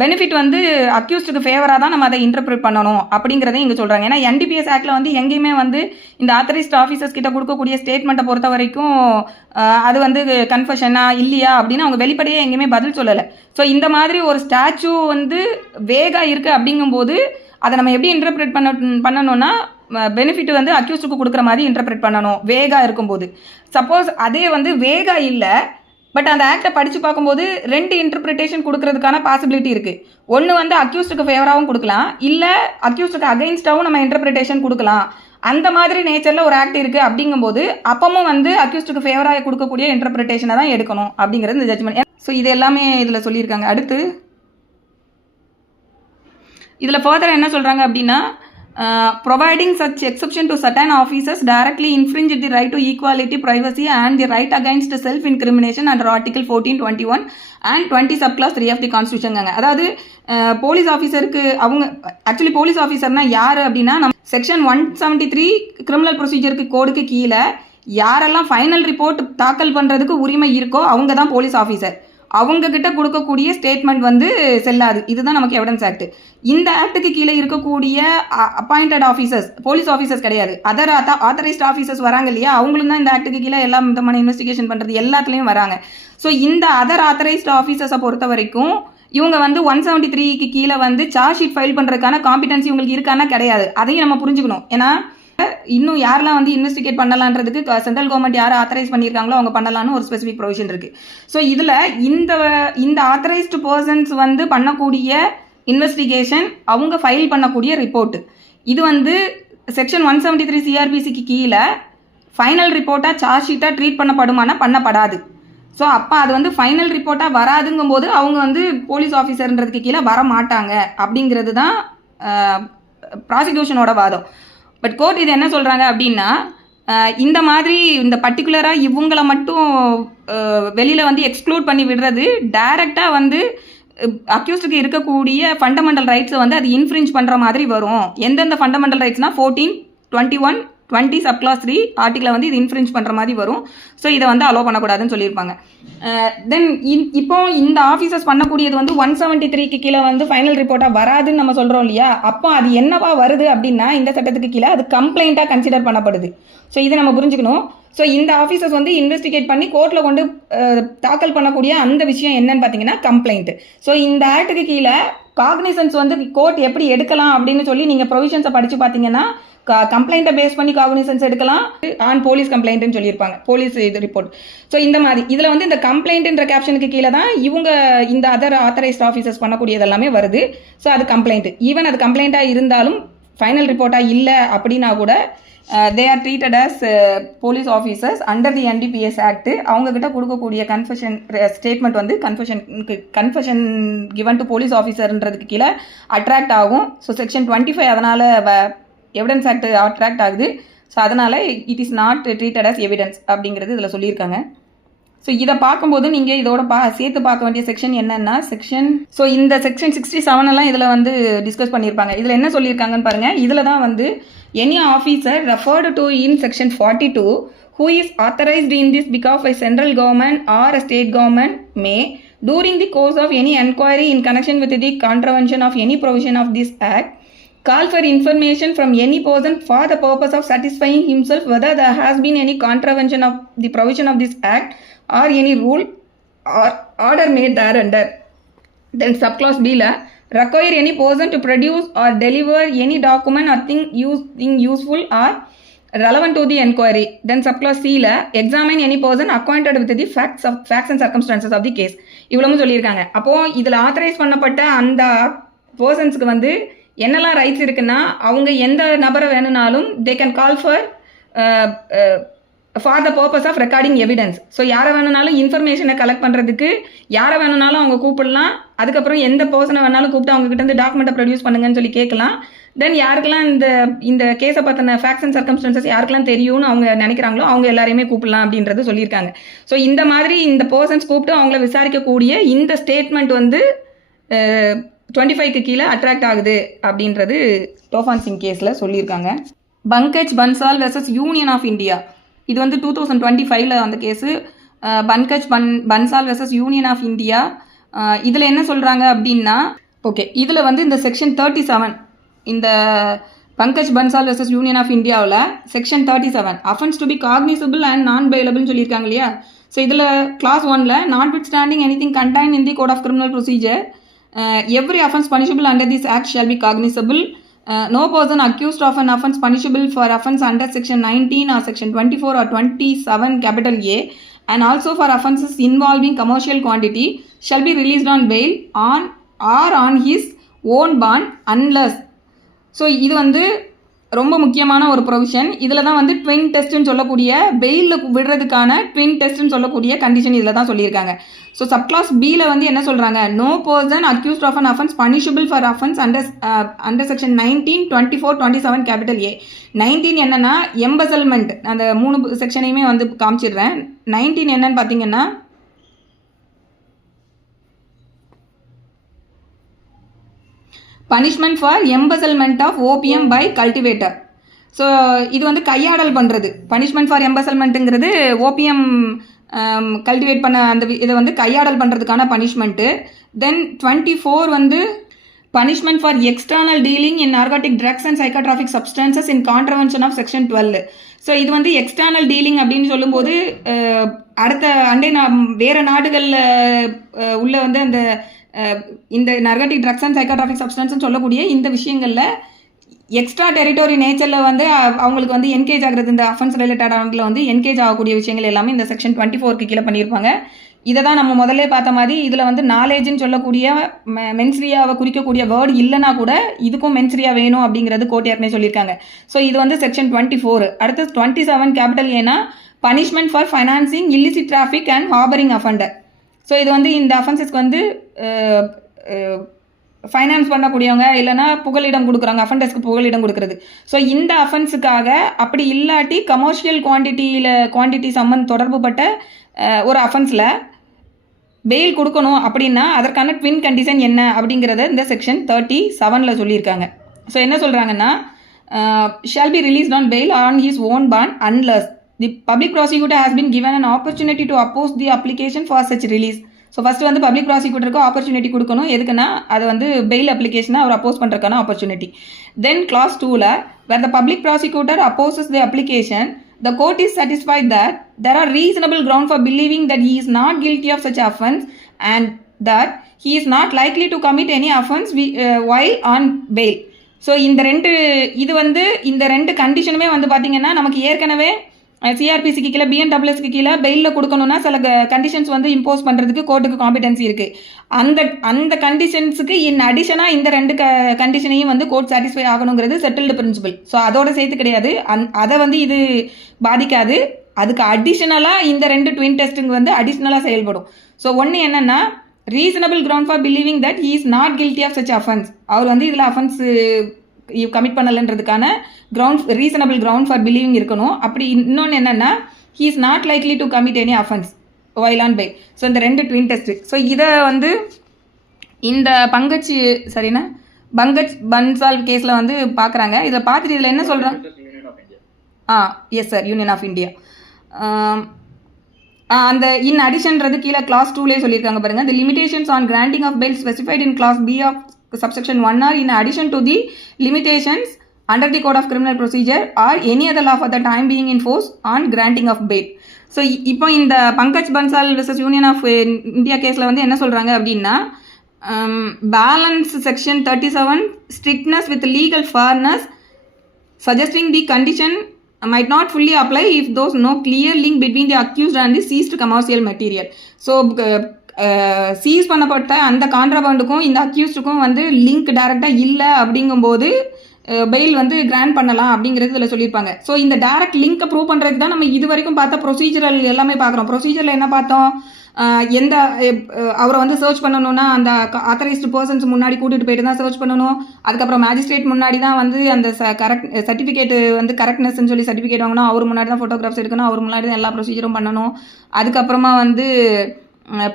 பெனிஃபிட் வந்து அக்யூஸ்டுக்கு ஃபேவராக தான் நம்ம அதை இன்டர்பிரேட் பண்ணணும் அப்படிங்கிறத இங்கே சொல்கிறாங்க. ஏன்னா NDPS ஆக்டில் வந்து எங்கேயுமே வந்து இந்த ஆத்தரைஸ்ட் ஆஃபீஸர்ஸ் கிட்ட கொடுக்கக்கூடிய ஸ்டேட்மெண்ட்டை பொறுத்த வரைக்கும் அது வந்து கன்ஃபெஷனா இல்லையா அப்படின்னு அவங்க வெளிப்படையாக எங்கேயுமே பதில் சொல்லலை. ஸோ இந்த மாதிரி ஒரு ஸ்டாச்சு வந்து வேகாக இருக்குது அப்படிங்கும்போது அதை நம்ம எப்படி இன்டர்பிரேட் பண்ணணும்னா பெனிஃபிட் வந்து அக்யூஸ்டுக்கு கொடுக்குற மாதிரி இன்டர்பிரேட் பண்ணணும் வேகாக இருக்கும்போது. சப்போஸ் அதே வந்து வேகாக இல்லை, பட் அந்த ஆக்டை படித்து பார்க்கும்போது 2 இன்டர்பிரிட்டேஷன் கொடுக்கறதுக்கான பாசிபிலிட்டி இருக்குது. ஒன்று வந்து அக்யூஸ்டுக்கு ஃபேவராகவும் கொடுக்கலாம், இல்லை அக்யூஸ்டுக்கு அகைன்ஸ்டாகவும் நம்ம இன்டர்பிரிட்டேஷன் கொடுக்கலாம். அந்த மாதிரி நேச்சரில் ஒரு ஆக்ட் இருக்குது அப்படிங்கும்போது அப்பவும் வந்து அக்யூஸ்டுக்கு ஃபேவராக கொடுக்கக்கூடிய இன்டர்பிரிட்டேஷனை தான் எடுக்கணும் அப்படிங்கிறது இந்த ஜட்ஜ்மெண்ட். ஸோ இது எல்லாமே இதில் சொல்லியிருக்காங்க. அடுத்து இதில் ஃபர்தர் என்ன சொல்கிறாங்க அப்படின்னா, providing such exception to certain officers directly infringe the right to equality, privacy and the right against self-incrimination under Article 14, 21 and 20 subclass 3 of the Constitution. அதாவது போலீஸ் ஆஃபீஸருக்கு அவங்க ஆக்சுவலி போலீஸ் ஆஃபீஸர்னா யார் அப்படின்னா, நம்ம செக்ஷன் 173 கிரிமினல் ப்ரொசீஜருக்கு கோடுக்கு கீழே யாரெல்லாம் ஃபைனல் ரிப்போர்ட் தாக்கல் பண்ணுறதுக்கு உரிமை இருக்கோ அவங்க தான் போலீஸ் ஆஃபீஸர். அவங்கக்கிட்ட கொடுக்கக்கூடிய ஸ்டேட்மெண்ட் வந்து செல்லாது. இதுதான் நமக்கு எவிடன்ஸ் ஆக்ட். இந்த ஆக்டுக்கு கீழே இருக்கக்கூடிய அப்பாயிண்டட் ஆஃபீஸர்ஸ் போலீஸ் ஆஃபீஸர்ஸ் கிடையாது, அதர் ஆத்தரைஸ்ட் ஆஃபீஸர்ஸ் வராங்க இல்லையா, அவங்களும் தான் இந்த ஆக்டுக்கு கீழே எல்லா விதமான இன்வெஸ்டிகேஷன் பண்ணுறது எல்லாத்துலேயும் வராங்க. ஸோ இந்த அதர் ஆத்தரைஸ்ட் ஆஃபீஸர்ஸை பொறுத்த வரைக்கும் இவங்க வந்து 173க்கு கீழே வந்து சார்ஜ் ஷீட் ஃபைல் பண்ணுறதுக்கான காம்பிடன்சி இவங்களுக்கு இருக்கானா கிடையாது. அதையும் நம்ம புரிஞ்சுக்கணும். ஏன்னா இன்னும் யாரெல்லாம் வந்து இன்வெஸ்டிகேட் பண்ணலான்றதுக்கு சென்ட்ரல் கவர்மெண்ட் யாரை ஆத்தரைஸ் பண்ணியிருக்காங்களோ அவங்க பண்ணலான்னு ஒரு ஸ்பெசிஃபிக் ப்ரொவிஷன் இருக்குது. ஸோ இதில் இந்த ஆத்தரைஸ்டு பர்சன்ஸ் வந்து பண்ணக்கூடிய இன்வெஸ்டிகேஷன் அவங்க ஃபைல் பண்ணக்கூடிய ரிப்போர்ட்டு இது வந்து செக்ஷன் 173 CRPCக்கு கீழே ஃபைனல் ரிப்போர்ட்டாக சார்ஜ் ஷீட்டாக ட்ரீட் பண்ணப்படுமானா பண்ணப்படாது. ஸோ அப்போ அது வந்து ஃபைனல் ரிப்போர்ட்டாக வராதுங்கும் போது அவங்க வந்து போலீஸ் ஆஃபீஸர்ன்றதுக்கு கீழே வர மாட்டாங்க அப்படிங்கிறது தான் ப்ராசிக்யூஷனோட வாதம். பட் கோர்ட் இது என்ன சொல்கிறாங்க அப்படின்னா, இந்த மாதிரி இந்த பர்டிகுலராக இவங்களை மட்டும் வெளியில் வந்து எக்ஸ்க்ளூட் பண்ணி விடுறது டைரெக்டாக வந்து அக்யூஸ்டுக்கு இருக்கக்கூடிய ஃபண்டமெண்டல் ரைட்ஸை வந்து அது இன்ஃப்ரிஞ்ச் பண்ணுற மாதிரி வரும். எந்தெந்த ஃபண்டமெண்டல் ரைட்ஸ்னால் 14, 21, 20 சப்கிளாஸ் 3 ஆர்டிகில் வந்து இது இன்ஃப்ரிஞ்ச் பண்ணுற மாதிரி வரும். ஸோ இதை வந்து அலோவ் பண்ணக்கூடாதுன்னு சொல்லியிருப்பாங்க. தென் இப்போ இந்த ஆஃபீஸர்ஸ் பண்ணக்கூடியது வந்து 173க்கு கீழே வந்து ஃபைனல் ரிப்போர்ட்டாக வராதுன்னு நம்ம சொல்கிறோம் இல்லையா, அப்போ அது என்னவா வருது அப்படின்னா இந்த சட்டத்துக்கு கீழே அது கம்ப்ளைண்ட்டாக கன்சிடர் பண்ணப்படுது. ஸோ இதை நம்ம புரிஞ்சுக்கணும். ஸோ இந்த ஆஃபீஸர்ஸ் வந்து இன்வெஸ்டிகேட் பண்ணி கோர்ட்டில் கொண்டு தாக்கல் பண்ணக்கூடிய அந்த விஷயம் என்னன்னு பார்த்தீங்கன்னா கம்ப்ளைண்ட்டு. ஸோ இந்த ஆக்டுக்கு கீழே காக்னிசன்ஸ் வந்து கோர்ட் எப்படி எடுக்கலாம் அப்படின்னு சொல்லி நீங்கள் ப்ரொவிஷன்ஸை படித்து பார்த்தீங்கன்னா கம்ப்ளைண்ட்டை பேஸ் பண்ணி காக்னிசன்ஸ் எடுக்கலாம் ஆன் போலீஸ் கம்ப்ளைண்ட்னு சொல்லியிருப்பாங்க, போலீஸ் இது ரிப்போர்ட். ஸோ இந்த மாதிரி இதில் வந்து இந்த கம்ப்ளைண்ட்ன்ற கேப்ஷனுக்கு கீழே தான் இவங்க இந்த அதர் ஆத்தரைஸ்ட் ஆஃபீஸர்ஸ் பண்ணக்கூடியது எல்லாமே வருது. ஸோ அது கம்ப்ளைண்ட். ஈவன் அது கம்ப்ளைண்ட்டாக இருந்தாலும் ஃபைனல் ரிப்போர்ட்டாக இல்லை அப்படின்னா கூட they are treated as police officers under the NDPS act. அவங்கக்கிட்ட கொடுக்கக்கூடிய கன்ஃபெஷன் ஸ்டேட்மெண்ட் வந்து கன்ஃபெஷன் கிவன் டு போலீஸ் ஆஃபீஸர்ன்றதுக்கு கீழே அட்ராக்ட் ஆகும். ஸோ செக்ஷன் 25 அதனால் எவிடன்ஸ் ஆக்ட் அட்ராக்ட் ஆகுது. ஸோ அதனால் it is not treated as evidence அப்படிங்கிறது இதில் சொல்லியிருக்காங்க. ஸோ இதை பார்க்கும்போது நீங்கள் இதோட சேர்த்து பார்க்க வேண்டிய செக்ஷன் என்னென்னா ஸோ இந்த செக்ஷன் 67 எல்லாம் இதில் வந்து டிஸ்கஸ் பண்ணியிருப்பாங்க. இதில் என்ன சொல்லியிருக்காங்கன்னு பாருங்கள். இதில் தான் வந்து any officer referred to in section 42 who is authorized in this behalf by central government or a state government may during the course of any enquiry in connection with the contravention of any provision of this act call for information from any person for the purpose of satisfying himself whether there has been any contravention of the provision of this act or any rule or order made thereunder. Then subclause B la require any person to produce or deliver any document or thing useful or relevant to the inquiry. Then subclause C la examine any person acquainted with the facts and circumstances of the case. இவ்வளவு சொல்லியிருக்காங்க. அப்போது இதில் authorise பண்ணப்பட்ட அந்த பர்சன்ஸ்க்கு வந்து என்னெல்லாம் rights இருக்குன்னா அவங்க எந்த நபரை வேணும்னாலும் they can call for for the purpose of recording evidence. So யாரை வேணுனாலும் இன்ஃபர்மேஷனை கலெக்ட் பண்ணுறதுக்கு யாரை வேணுனாலும் அவங்க கூப்பிடலாம். அதுக்கப்புறம் எந்த பர்சனை வேணாலும் கூப்பிட்டு அவங்க கிட்ட இருந்து டாக்குமெண்ட்டை ப்ரொடியூஸ் பண்ணுங்கன்னு சொல்லி கேட்கலாம். தென் யாருக்கெல்லாம் இந்த கேஸை பற்றின ஃபேக்ட்ஸ் அண்ட் சர்க்கம்ஸ்டன்சஸ் யாருக்கெல்லாம் தெரியும்னு அவங்க நினைக்கிறாங்களோ அவங்க எல்லாரையுமே கூப்பிடலாம் அப்படின்றது சொல்லியிருக்காங்க. ஸோ இந்த மாதிரி இந்த பர்சன்ஸ் கூப்பிட்டு அவங்கள விசாரிக்கக்கூடிய இந்த ஸ்டேட்மெண்ட் வந்து 25க்கு கீழே அட்ராக்ட் ஆகுது அப்படின்றது டோஃபான் சிங் கேஸில் சொல்லியிருக்காங்க. Pankaj Bansal versus union of India, இது வந்து 2025 அந்த case. Pankaj Bansal versus union of India. இதில் என்ன சொல்கிறாங்க அப்படின்னா, ஓகே, இதில் வந்து இந்த செக்ஷன் 37, இந்த Pankaj Bansal versus union of இந்தியாவில் section 37 offence to be cognisable and non பெயிலபிள்னு சொல்லியிருக்காங்க இல்லையா. ஸோ இதில் கிளாஸ் 1ல் notwithstanding anything contained in the code of criminal procedure every offence punishable under this act shall be cognizable. No person accused of an offence punishable for offence under section 19 or section 24 or 27 capital A and also for offences involving commercial quantity shall be released on bail on or on his own bond unless. So இது வந்து ரொம்ப முக்கியமான ஒரு provision. இதில் தான் வந்து twin டெஸ்ட்னு சொல்லக்கூடிய பெயிலில் விடுறதுக்கான twin டெஸ்ட்னு சொல்லக்கூடிய கண்டிஷன் இதில் தான் சொல்லியிருக்காங்க. ஸோ சப்கிளாஸ் பியில் வந்து என்ன சொல்கிறாங்க, no person accused of an offence punishable for offence under section 19, 24, 27 capital A. 19 என்னன்னா எம்பசல்மெண்ட், அந்த 3 செக்ஷனையுமே வந்து காமிச்சிடுறேன். 19 என்னன்னு பார்த்தீங்கன்னா punishment for embezzlement of opium by cultivator. So இது வந்து கையாடல் பண்ணுறது. பனிஷ்மெண்ட் ஃபார் எம்பசல்மெண்ட்டுங்கிறது ஓபிஎம் கல்டிவேட் பண்ண அந்த இதை வந்து கையாடல் பண்ணுறதுக்கான பனிஷ்மெண்ட்டு. தென் 24 வந்து punishment for external dealing in narcotic drugs and psychotropic substances in contravention of section 12. So இது வந்து எக்ஸ்டர்னல் டீலிங் அப்படின்னு சொல்லும்போது அடுத்த வேறு நாடுகளில் உள்ள வந்து அந்த இந்த நார்கோட்டிக் ட்ரக்ஸ் அண்ட் சைக்கோட்ராஃபிக் சப்ஸ்டன்ஸ்னு சொல்லக்கூடிய இந்த விஷயங்களில் எக்ஸ்ட்ரா டெரிட்டோரி நேச்சரில் வந்து அவங்களுக்கு வந்து என்கேஜ் ஆகிறது, இந்த அஃபென்ஸ் ரிலேட்டடான வந்து என்கேஜ் ஆகக்கூடிய விஷயங்கள் எல்லாமே இந்த செக்ஷன் 24க்கு கீழே பண்ணியிருப்பாங்க. இதை தான் நம்ம முதல்ல பார்த்த மாதிரி இதில் வந்து நாலேஜ்னு சொல்லக்கூடிய மென்ஸ்ரியாவை குறிக்கக்கூடிய வேர்டு இல்லைனா கூட இதுக்கும் மென்ஸ்ரியா வேணும் அப்படிங்கிறது கோர்ட் ஏற்கனவே சொல்லியிருக்காங்க. ஸோ இது வந்து செக்ஷன் 24. அடுத்து 27 கேபிட்டல் ஏன்னா punishment for financing illicit traffic and harbouring offender. So இது வந்து இந்த அஃபென்சஸ்க்கு வந்து ஃபைனான்ஸ் பண்ணக்கூடியவங்க இல்லைனா புகலிடம் கொடுக்குறாங்க, அஃபெண்டர்ஸ்க்கு புகலிடம் கொடுக்குறது. ஸோ இந்த அஃபென்ஸுக்காக அப்படி இல்லாட்டி கமர்ஷியல் குவான்டிட்டி தொடர்பு பட்ட ஒரு அஃபென்ஸில் பெயில் கொடுக்கணும் அப்படின்னா அதற்கான ட்வின் கண்டிஷன் என்ன அப்படிங்கிறத இந்த செக்ஷன் 37 சொல்லியிருக்காங்க. ஸோ என்ன சொல்கிறாங்கன்னா, shall be released on fail on his own bond unless the public prosecutor has been given an opportunity to oppose the application for such release. So first வந்து public ப்ராசிக்யூட்டருக்கு opportunity கொடுக்கணும். எதுக்குன்னா அது வந்து fail அப்ளிகேஷனை அவர் அப்போஸ் பண்ணுறதுக்கான opportunity. Then clause 2ல் where the public prosecutor opposes the application, the court is satisfied that there are reasonable ground for believing that he is not guilty of such offence and that he is not likely to commit any offence while on bail. So இந்த ரெண்டு கண்டிஷனுமே வந்து பார்த்தீங்கன்னா நமக்கு ஏற்கனவே சிஆர்பிசிக்கு கீழே பிஎன்டபிள்யூஎஸ்க்கு கீழே பெயிலில் கொடுக்கணும்னா சில கண்டிஷன்ஸ் வந்து இம்போஸ் பண்ணுறதுக்கு கோர்ட்டுக்கு காம்பிடன்சி இருக்குது. அந்த கண்டிஷன்ஸுக்கு இன் அடிஷனாக இந்த ரெண்டு கண்டிஷனையும் வந்து கோர்ட் சாட்டிஸ்ஃபை ஆகணுங்கிறது செட்டில்டு பிரின்சிபல். ஸோ அதோட சேர்த்து கிடையாது, அதை வந்து இது பாதிக்காது. அதுக்கு அடிஷ்னலாக இந்த ரெண்டு ட்வின் டெஸ்ட்டுங்க வந்து அடிஷ்னலாக செயல்படும். ஸோ ஒன்று என்னென்னா reasonable ground for believing that he is not guilty of such offence. அவர் வந்து இதில் அஃபென்ஸ் கமிட் பண்ணலைன்றதுக்கான ரீசனபிள் கிரவுண்ட் ஃபார் பிலீவிங் இருக்கணும். அப்படி இன்னொன்று என்னென்னா he is not likely to commit any offence while on bail. So இந்த ரெண்டு ட்வின் டெஸ்ட்டு. ஸோ இதை வந்து இந்த பங்கஜ் பன்சால் கேஸில் வந்து பார்க்குறாங்க. இதில் பார்த்துட்டு இதில் என்ன சொல்கிறாங்க, yes sir, Union of India. அந்த இன் அடிஷன்றது கீழே கிளாஸ் 2லேயே சொல்லியிருக்காங்க பாருங்கள். The limitations on granting of bail specified in clause B of subsection 1 are in addition to the limitations under the code of criminal procedure or any other law for the time being in force on granting of bail. So இப்போ இந்த Pankaj Bansal versus union of India கேஸில் வந்து என்ன சொல்கிறாங்க அப்படின்னா, balance section 37 strictness with legal fairness suggesting the condition might not fully apply if those no clear link between the accused and the seized commercial material. So seize பண்ணப்பட்ட அந்த கான்ட்ராபாண்டுக்கும் இந்த அக்யூஸ்டுக்கும் வந்து link டைரெக்டாக இல்லை அப்படிங்கும்போது பெயில் வந்து கிராண்ட் பண்ணலாம் அப்படிங்கிறது இதில் சொல்லியிருப்பாங்க. ஸோ இந்த டைரக்ட் லிங்கை ப்ரூவ் பண்ணுறதுக்கு தான் நம்ம இது வரைக்கும் பார்த்த ப்ரொசீஜரல் எல்லாமே பார்க்குறோம். ப்ரொசீஜரில் என்ன பார்த்தோம், எந்த அவரை வந்து சர்ச் பண்ணணும்னா அந்த ஆத்தரைஸ்டு பர்சன்ஸ் முன்னாடி கூட்டிகிட்டு போயிட்டு தான் சர்ச் பண்ணணும். அதுக்கப்புறம் மேஜிஸ்ட்ரேட் முன்னாடி தான் வந்து அந்த கரெக்ட் சர்டிஃபிகேட் வந்து கரெக்ட்னஸ்ன்னு சொல்லி சர்டிஃபிகேட் வாங்கணும். அவர் முன்னாடி தான் ஃபோட்டோகிராஃப்ஸ் எடுக்கணும். அவர் முன்னாடி தான் எல்லா ப்ரொசீஜரும் பண்ணணும். அதுக்கப்புறமா வந்து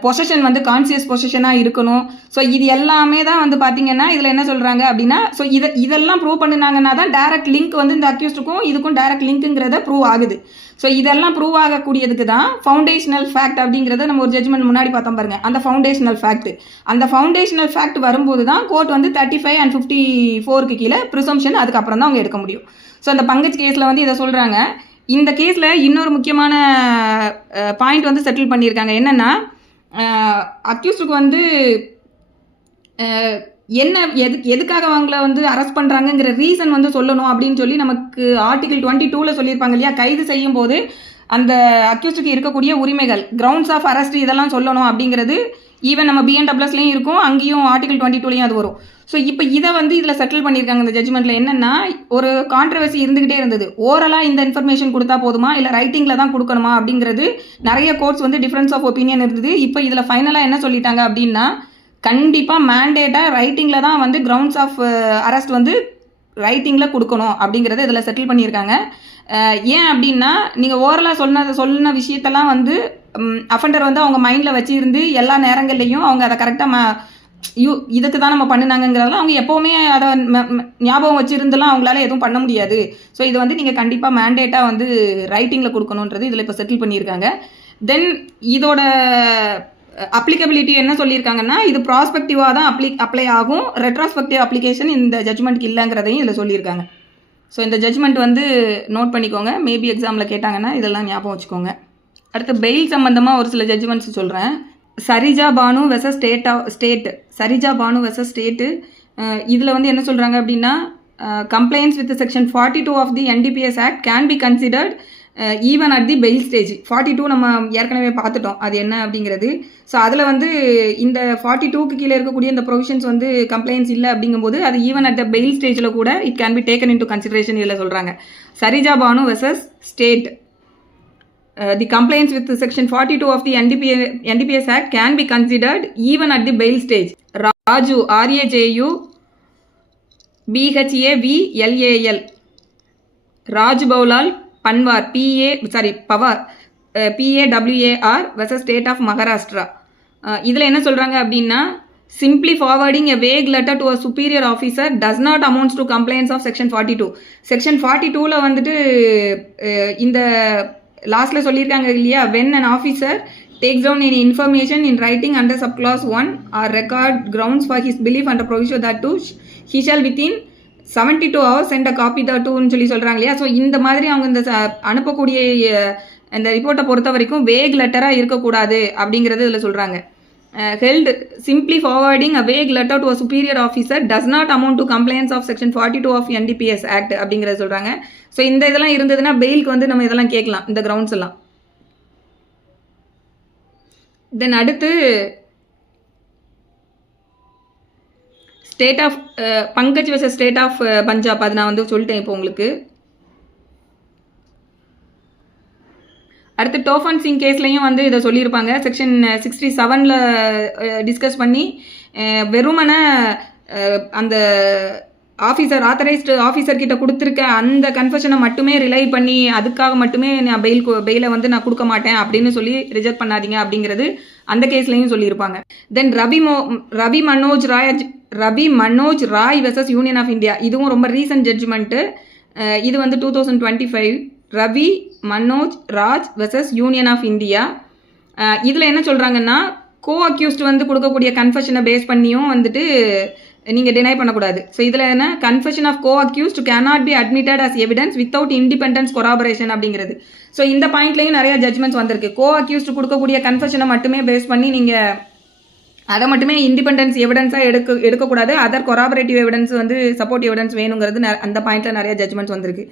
பொசஷன் வந்து கான்சியஸ் பொசஷனாக இருக்கணும். ஸோ இது எல்லாமே தான் வந்து பார்த்தீங்கன்னா இதில் என்ன சொல்கிறாங்க அப்படின்னா, ஸோ இதெல்லாம் ப்ரூவ் பண்ணினாங்கன்னா தான் டைரக்ட் லிங்க் வந்து இந்த அக்யூஸ்டுக்கும் இதுக்கும் டைரக்ட் லிங்க்குங்கிறத ப்ரூவ் ஆகுது. ஸோ இதெல்லாம் ப்ரூவ் ஆகக்கூடியதுக்கு தான் ஃபவுண்டேஷனல் ஃபேக்ட் அப்படிங்கிறத நம்ம ஒரு ஜட்ஜ்மெண்ட் முன்னாடி பார்த்தோம் பாருங்க, அந்த ஃபவுண்டேஷனல் ஃபேக்ட். அந்த ஃபவுண்டேஷனல் ஃபேக்ட் வரும்போது தான் கோர்ட் வந்து 35 and 54க்கு கீழே ப்ரிசம்ஷன் அதுக்கப்புறம் தான் அவங்க எடுக்க முடியும். ஸோ அந்த பங்கஜ் கேஸில் வந்து இதை சொல்கிறாங்க. இந்த கேஸில் இன்னொரு முக்கியமான பாயிண்ட் வந்து செட்டில் பண்ணியிருக்காங்க. என்னென்னா, அக்யூஸ்டுக்கு வந்து என்ன எதுக்காக அவங்கள வந்து அரெஸ்ட் பண்ணுறாங்கங்கிற ரீசன் வந்து சொல்லணும் அப்படின்னு சொல்லி நமக்கு ஆர்டிகிள் 22 சொல்லியிருப்பாங்க இல்லையா. கைது செய்யும் போது அந்த அக்யூஸ்டுக்கு இருக்கக்கூடிய உரிமைகள், கிரவுண்ட்ஸ் ஆஃப் அரெஸ்ட் இதெல்லாம் சொல்லணும் அப்படிங்கிறது ஈவன் நம்ம BNWSலையும் இருக்கும், அங்கேயும் ஆர்டிகிள் 22லையும் அது வரும். ஸோ இப்போ இதை வந்து இதில் செட்டில் பண்ணியிருக்காங்க இந்த ஜட்ஜ்மெண்ட்டில். என்னென்னா, ஒரு கான்ட்ரவர்சி இருந்துக்கிட்டே இருந்தது. ஓரலாக இந்த இன்ஃபர்மேஷன் கொடுத்தா போதுமா இல்லை ரைட்டிங்கில் தான் கொடுக்கணுமா அப்படிங்கிறது நிறைய கோர்ட்ஸ் வந்து டிஃப்ரென்ஸ் ஆஃப் ஒப்பீனியன் இருந்தது. இப்போ இதில் ஃபைனலாக என்ன சொல்லிட்டாங்க அப்படின்னா, கண்டிப்பாக மேண்டேட்டாக ரைட்டிங்கில் தான் வந்து கிரவுண்ட்ஸ் ஆஃப் அரெஸ்ட் வந்து ரைட்டிங்கில் கொடுக்கணும் அப்படிங்கிறத இதில் செட்டில் பண்ணியிருக்காங்க. ஏன் அப்படின்னா, நீங்கள் ஓரலாக சொன்ன விஷயத்தெல்லாம் வந்து அஃபண்டர் வந்து அவங்க மைண்டில் வச்சுருந்து எல்லா நேரங்கள்லையும் அவங்க அதை கரெக்டாக இதுக்கு தான் நம்ம பண்ணினாங்கிறதெல்லாம் அவங்க எப்போவுமே அதை ஞாபகம் வச்சுருந்துலாம் அவங்களால எதுவும் பண்ண முடியாது. ஸோ இது வந்து நீங்கள் கண்டிப்பாக மேண்டேட்டாக வந்து ரைட்டிங்கில் கொடுக்கணுன்றது இதில் இப்போ செட்டில் பண்ணியிருக்காங்க. தென் இதோட அப்ளிகபிலிட்டி என்ன சொல்லியிருக்காங்கன்னா, இது ப்ராஸ்பெக்டிவாக தான் அப்ளை ஆகும், ரெட்ராஸ்பெக்டிவ் அப்ளிகேஷன் இந்த ஜட்ஜ்மெண்ட்க்கு இல்லைங்கிறதையும் இதில் சொல்லியிருக்காங்க. ஸோ இந்த ஜட்ஜ்மெண்ட் வந்து நோட் பண்ணிக்கோங்க, மேபி எக்ஸாமில் கேட்டாங்கன்னா இதெல்லாம் ஞாபகம் வச்சுக்கோங்க. அடுத்து பெயில் சம்மந்தமாக ஒரு சில ஜட்ஜ்மெண்ட்ஸ் சொல்கிறேன். Sarija Banu versus state Sarija Banu versus state. இதில் வந்து என்ன சொல்கிறாங்க அப்படின்னா, complaints with section 42 of the NDPS act can be considered even at the bail stage. 42 நம்ம ஏற்கனவே பார்த்துட்டோம் அது என்ன அப்படிங்கிறது. ஸோ அதில் வந்து இந்த 42க்கு கீழே இருக்கக்கூடிய இந்த ப்ரொவிஷன்ஸ் வந்து கம்ப்ளைண்ட்ஸ் இல்லை அப்படிங்கும்போது அது ஈவன் அட் த பெயில் ஸ்டேஜில் கூட it can be taken into consideration இதில் சொல்கிறாங்க. Sarija Banu versus state. The complaints with section 42 of the NDPS Act can be considered even at the bail stage. Raju, RAJU, BHAVLAL. Raj Baulal, Panwar, Pawar, PAWAR versus State of Maharashtra. இதில் என்ன சொல்கிறாங்க அப்படின்னா, simply forwarding a vague letter to a superior officer does not amount to complaints of section 42. section 42ல வந்துட்டு இந்த லாஸ்ட்டில் சொல்லியிருக்காங்க இல்லையா, when an officer takes down any information in writing under subclause 1 or record grounds for his belief under provision thereto, he shall within 72 hours send a copy thereto-ன்னு சொல்லி சொல்கிறாங்க இல்லையா. So இந்த மாதிரி அவங்க இந்த அனுப்பக்கூடிய இந்த ரிப்போர்ட்டை பொறுத்த வரைக்கும் வேக் லெட்டராக இருக்கக்கூடாது அப்படிங்கிறது இதில் சொல்கிறாங்க. held simply forwarding a vague letter to a superior officer does not amount to complaints of section 42 of NDPS Act அப்படிங்கிறத சொல்கிறாங்க. ஸோ இந்த இதெல்லாம் இருந்ததுன்னா பெயிலுக்கு வந்து நம்ம இதெல்லாம் கேட்கலாம், இந்த கிரவுண்ட்ஸ் எல்லாம். தென் அடுத்து state of Pankaj versus state of Punjab. அது நான் வந்து சொல்லிட்டேன் இப்போ உங்களுக்கு. அடுத்து டோஃபன் சிங் கேஸ்லையும் வந்து இதை சொல்லியிருப்பாங்க. செக்ஷன் 67ல் டிஸ்கஸ் பண்ணி வெறுமன அந்த ஆத்தரைஸ்டு ஆஃபீஸர்கிட்ட கொடுத்துருக்க அந்த கன்ஃபெஷனை மட்டுமே ரிலை பண்ணி அதுக்காக மட்டுமே நான் பெயிலை வந்து நான் கொடுக்க மாட்டேன் அப்படின்னு சொல்லி ரிஜெக்ட் பண்ணாதீங்க அப்படிங்கிறது அந்த கேஸ்லையும் சொல்லியிருப்பாங்க. Then Ravi Manoj Rai versus union of India. இதுவும் ரொம்ப ரீசன்ட் ஜட்ஜ்மெண்ட்டு. இது வந்து 2025. Ravi Manoj Raj versus union of India. இதில் என்ன சொல்கிறாங்கன்னா, கோ அக்யூஸ்ட் வந்து கொடுக்கக்கூடிய கன்ஃபெஷனை பேஸ் பண்ணியும் வந்துட்டு நீங்கள் டினை பண்ணக்கூடாது. ஸோ இதில் என்ன, confession of co accused cannot be admitted as evidence without independence corroboration அப்படிங்கிறது. ஸோ இந்த பாயிண்ட்லையும் நிறைய ஜட்ஜ்மெண்ட்ஸ் வந்திருக்கு. கோ அக்யூஸ்ட் கொடுக்கக்கூடிய கன்ஃபெஷனை மட்டுமே பேஸ் பண்ணி நீங்கள் அதை மட்டுமே இண்டிபெண்டன்ஸ் எவிடன்ஸாக எடுக்கக்கூடாது. அதர் கொராபரேட்டிவ் எவிடன்ஸ் வந்து சப்போர்ட் எவிடன்ஸ் வேணுங்கிறது அந்த பாயிண்ட்டில் நிறைய ஜட்ஜ்மெண்ட்ஸ் வந்திருக்கு.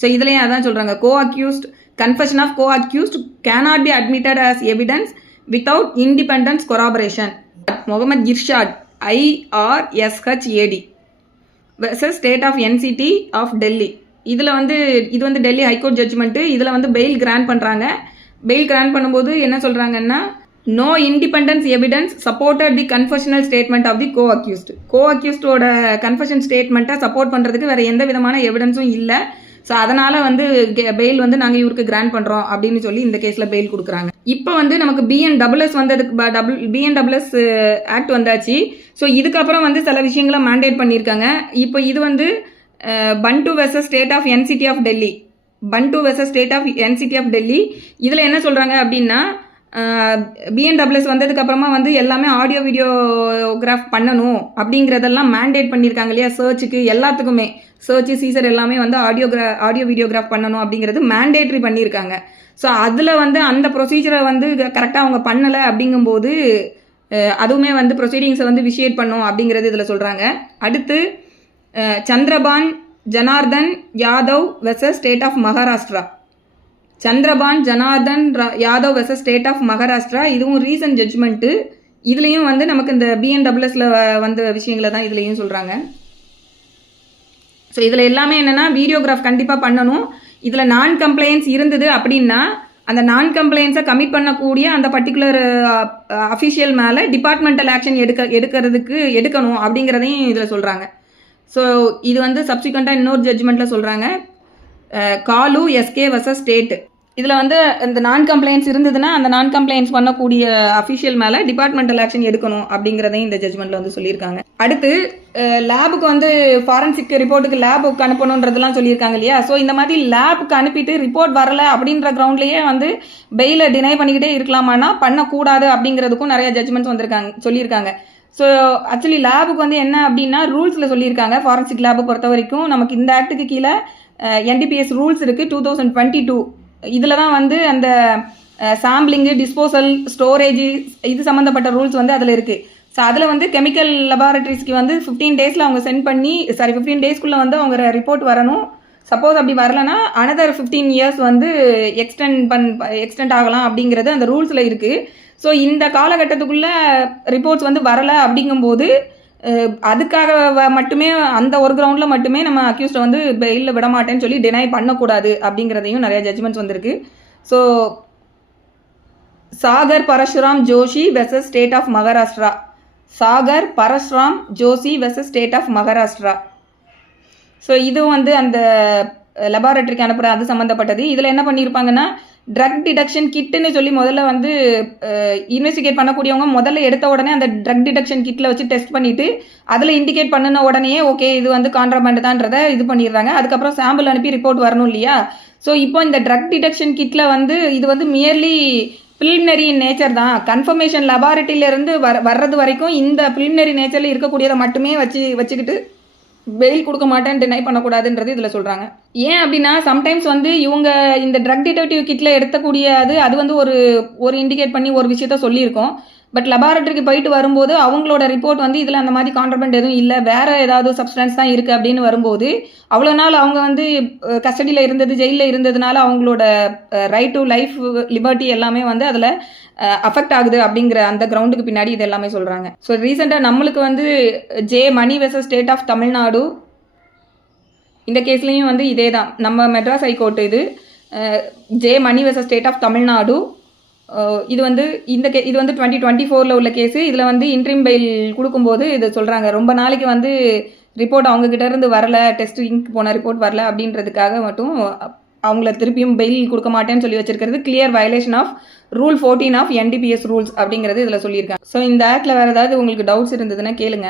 ஸோ இதுலேயும் அதான் சொல்கிறாங்க, co accused confession of co accused cannot be admitted as evidence without independence corroboration. Mohammed Irshad IRSHAD versus state of NCT of Delhi. இதில் வந்து இது வந்து டெல்லி ஹைகோர்ட் ஜட்ஜ்மெண்ட்டு. இதில் வந்து பெயில் கிராண்ட் பண்ணுறாங்க. பெயில் கிராண்ட் பண்ணும்போது என்ன சொல்கிறாங்கன்னா, no independence evidence supported the confessional statement of the co அக்யூஸ்டோட கன்ஃபெஷன் ஸ்டேட்மெண்ட்டை சப்போர்ட் பண்ணுறதுக்கு வேறு எந்த விதமான எவிடன்ஸும் இல்லை. ஸோ அதனால் வந்து பெயில் வந்து நாங்கள் இவருக்கு கிராண்ட் பண்ணுறோம் அப்படின்னு சொல்லி இந்த கேஸில் பெயில் கொடுக்குறாங்க. இப்போ வந்து நமக்கு பிஎன்டபிள்எஸ் வந்ததுக்கு பிஎன்டபிள்எஸ் ஆக்ட் வந்தாச்சு. ஸோ இதுக்கப்புறம் வந்து சில விஷயங்களை மேண்டேட் பண்ணியிருக்காங்க. இப்போ இது வந்து Pandu versus state of NCT of Delhi. Pandu versus state of NCT of Delhi. இதில் என்ன சொல்கிறாங்க அப்படின்னா, பிஎன்டபிள்எஸ் வந்ததுக்கு அப்புறமா வந்து எல்லாமே ஆடியோ வீடியோகிராஃப் பண்ணணும் அப்படிங்கிறதெல்லாம் மேண்டேட் பண்ணியிருக்காங்க இல்லையா. சர்ச்சுக்கு எல்லாத்துக்குமே சர்ச்சு சீசர் எல்லாமே வந்து ஆடியோ வீடியோகிராஃப் பண்ணணும் அப்படிங்கிறது மேண்டேட்ரி பண்ணியிருக்காங்க. ஸோ அதில் வந்து அந்த ப்ரொசீஜரை வந்து கரெக்டாக அவங்க பண்ணலை அப்படிங்கும்போது அதுவுமே வந்து ப்ரொசீடிங்ஸை வந்து விஷியேட் பண்ணும் அப்படிங்கிறது இதில் சொல்கிறாங்க. அடுத்து Chandrabhan Janardan Yadav versus state of Maharashtra. Chandrabhan Janardan Yadav versus state of Maharashtra. இதுவும் ரீசன்ட் ஜட்ஜ்மெண்ட்டு. இதுலேயும் வந்து நமக்கு இந்த பிஎன்டபிள்எஸ்ல வந்த விஷயங்களை தான் இதுலேயும் சொல்கிறாங்க. ஸோ இதில் எல்லாமே என்னென்னா, வீடியோகிராஃப் கண்டிப்பாக பண்ணணும். இதில் நான் கம்ப்ளைண்ட்ஸ் இருந்தது அப்படின்னா அந்த நான் கம்ப்ளைண்ட்ஸை கமிட் பண்ணக்கூடிய அந்த பர்டிகுலர் அஃபிஷியல் மேலே டிபார்ட்மெண்டல் ஆக்ஷன் எடுக்கணும் அப்படிங்கிறதையும் இதில் சொல்கிறாங்க. ஸோ இது வந்து சப்சிக்வெண்ட்டாக இன்னொரு ஜட்ஜ்மெண்ட்டில் சொல்கிறாங்க. காலு எஸ்கே வெர்சஸ் ஸ்டேட். இதில் வந்து இந்த நான் கம்ப்ளைண்ட்ஸ் இருந்ததுன்னா அந்த நான் கம்ப்ளைண்ட்ஸ் பண்ணக்கூடிய அஃபிஷியல் மேலே டிபார்ட்மெண்டல் ஆக்ஷன் எடுக்கணும் அப்படிங்கிறதையும் இந்த ஜட்ஜ்மெண்ட்டில் வந்து சொல்லியிருக்காங்க. அடுத்து லேபுக்கு வந்து ஃபாரன்சிக் ரிப்போர்ட்டுக்கு லேபுக்கு அனுப்பணுன்றதெல்லாம் சொல்லியிருக்காங்க இல்லையா. ஸோ இந்த மாதிரி லேபுக்கு அனுப்பிட்டு ரிப்போர்ட் வரலை அப்படின்ற கிரவுண்ட்லேயே வந்து பெயிலை டினை பண்ணிக்கிட்டே இருக்கலாமான்னா பண்ணக்கூடாது அப்படிங்கிறதுக்கும் நிறைய ஜட்ஜ்மெண்ட்ஸ் சொல்லியிருக்காங்க. ஸோ ஆக்சுவலி லேபுக்கு வந்து என்ன அப்படின்னா ரூல்ஸில் சொல்லியிருக்காங்க. ஃபாரன்சிக் லேபை பொறுத்த வரைக்கும் நமக்கு இந்த ஆக்டுக்கு கீழே என்டிபிஎஸ் ரூல்ஸ் இருக்குது 2022. இதில் தான் வந்து அந்த சாம்பிளிங்கு, டிஸ்போசல், ஸ்டோரேஜ் இது சம்மந்தப்பட்ட ரூல்ஸ் வந்து அதில் இருக்குது. ஸோ அதில் வந்து கெமிக்கல் லெபார்ட்டரிஸ்க்கு வந்து 15 டேஸில் அவங்க சென்ட் பண்ணி 15 டேஸ்க்குள்ளே வந்து அவங்க ரிப்போர்ட் வரணும். சப்போஸ் அப்படி வரலன்னா அனதர் 15 இயர்ஸ் வந்து எக்ஸ்டெண்ட் ஆகலாம் அப்படிங்கிறது அந்த ரூல்ஸில் இருக்குது. ஸோ இந்த காலகட்டத்துக்குள்ளே ரிப்போர்ட்ஸ் வந்து வரலை அப்படிங்கும்போது அதுக்காக மட்டுமே அந்த ஒரு கிரவுண்டில் மட்டுமே நம்ம அக்யூஸ்டை வந்து பெயிலில் விட மாட்டேன்னு சொல்லி டினை பண்ணக்கூடாது அப்படிங்கிறதையும் நிறைய ஜட்ஜ்மெண்ட்ஸ் வந்திருக்கு. So Sagar Parashuram Joshi versus state of Maharashtra. Sagar Parashuram Joshi versus state of Maharashtra. So இதுவும் வந்து அந்த லெபார்ட்டரிக்கு அனுப்புகிற அது சம்மந்தப்பட்டது. இதில் என்ன பண்ணியிருப்பாங்கன்னா, ட்ரக் டிடக்ஷன் கிட்டுன்னு சொல்லி முதல்ல வந்து இன்வெஸ்டிகேட் பண்ணக்கூடியவங்க முதல்ல எடுத்த உடனே அந்த ட்ரக் டிடக்ஷன் கிட்டில் வச்சு டெஸ்ட் பண்ணிவிட்டு அதில் இண்டிகேட் பண்ணின உடனே ஓகே இது வந்து கான்ட்ராபேண்ட் தான்றதை இது பண்ணிடுறாங்க. அதுக்கப்புறம் சாம்பிள் அனுப்பி ரிப்போர்ட் வரணும் இல்லையா. ஸோ இப்போ இந்த ட்ரக் டிடக்ஷன் கிட்டில் வந்து இது வந்து மியர்லி ப்ரிலிமினரி நேச்சர் தான். கன்ஃபர்மேஷன் லெபார்ட்டரியிலேருந்து வர்றது வரைக்கும் இந்த ப்ரிலிமினரி நேச்சரில் இருக்கக்கூடியதை மட்டுமே வச்சுக்கிட்டு பெயில் கொடுக்க மாட்டேன்னு டினை பண்ணக்கூடாதுன்றது இதில் சொல்கிறாங்க. ஏன் அப்படின்னா சம்டைம்ஸ் வந்து இவங்க இந்த ட்ரக் டிடெக்டிவ் கிட்டில் எடுத்தக்கூடிய அது வந்து ஒரு இண்டிகேட் பண்ணி ஒரு விஷயத்த சொல்லியிருக்கோம். பட் லெபார்ட்டரிக்கு போயிட்டு வரும்போது அவங்களோட ரிப்போர்ட் வந்து இதில் அந்த மாதிரி கான்ட்ராபேண்ட் எதுவும் இல்லை, வேறு ஏதாவது சப்ஸ்டன்ஸ் தான் இருக்குது அப்படின்னு வரும்போது அவ்வளோ நாள் அவங்க வந்து கஸ்டடியில் இருந்தது, ஜெயிலில் இருந்ததுனால அவங்களோட ரைட் டு லைஃப், லிபர்ட்டி எல்லாமே வந்து அதில் அஃபெக்ட் ஆகுது அப்படிங்கிற அந்த கிரவுண்டுக்கு பின்னாடி இது எல்லாமே சொல்கிறாங்க. ஸோ ரீசெண்டாக நம்மளுக்கு வந்து J Mani versus state of Tamil Nadu, இந்த கேஸ்லேயும் வந்து இதே தான். நம்ம மெட்ராஸ் ஹைகோர்ட்டு இது J Mani versus state of Tamil Nadu. இது வந்து இது வந்து 2024 உள்ள கேஸு. இதில் வந்து இன்ட்ரீம் பெயில் கொடுக்கும்போது இது சொல்கிறாங்க, ரொம்ப நாளைக்கு வந்து ரிப்போர்ட் அவங்கக்கிட்ட இருந்து வரலை, டெஸ்டிங்க்கு போன ரிப்போர்ட் வரல அப்படின்றதுக்காக மட்டும் அவங்கள திருப்பியும் பெயில் கொடுக்க மாட்டேன்னு சொல்லி வச்சிருக்கிறது clear violation of rule 14 of NDPS rules அப்படிங்கிறது இதில் சொல்லியிருக்காங்க. ஸோ இந்த ஆக்டில் வேறு ஏதாவது உங்களுக்கு டவுட்ஸ் இருந்ததுன்னா கேளுங்க.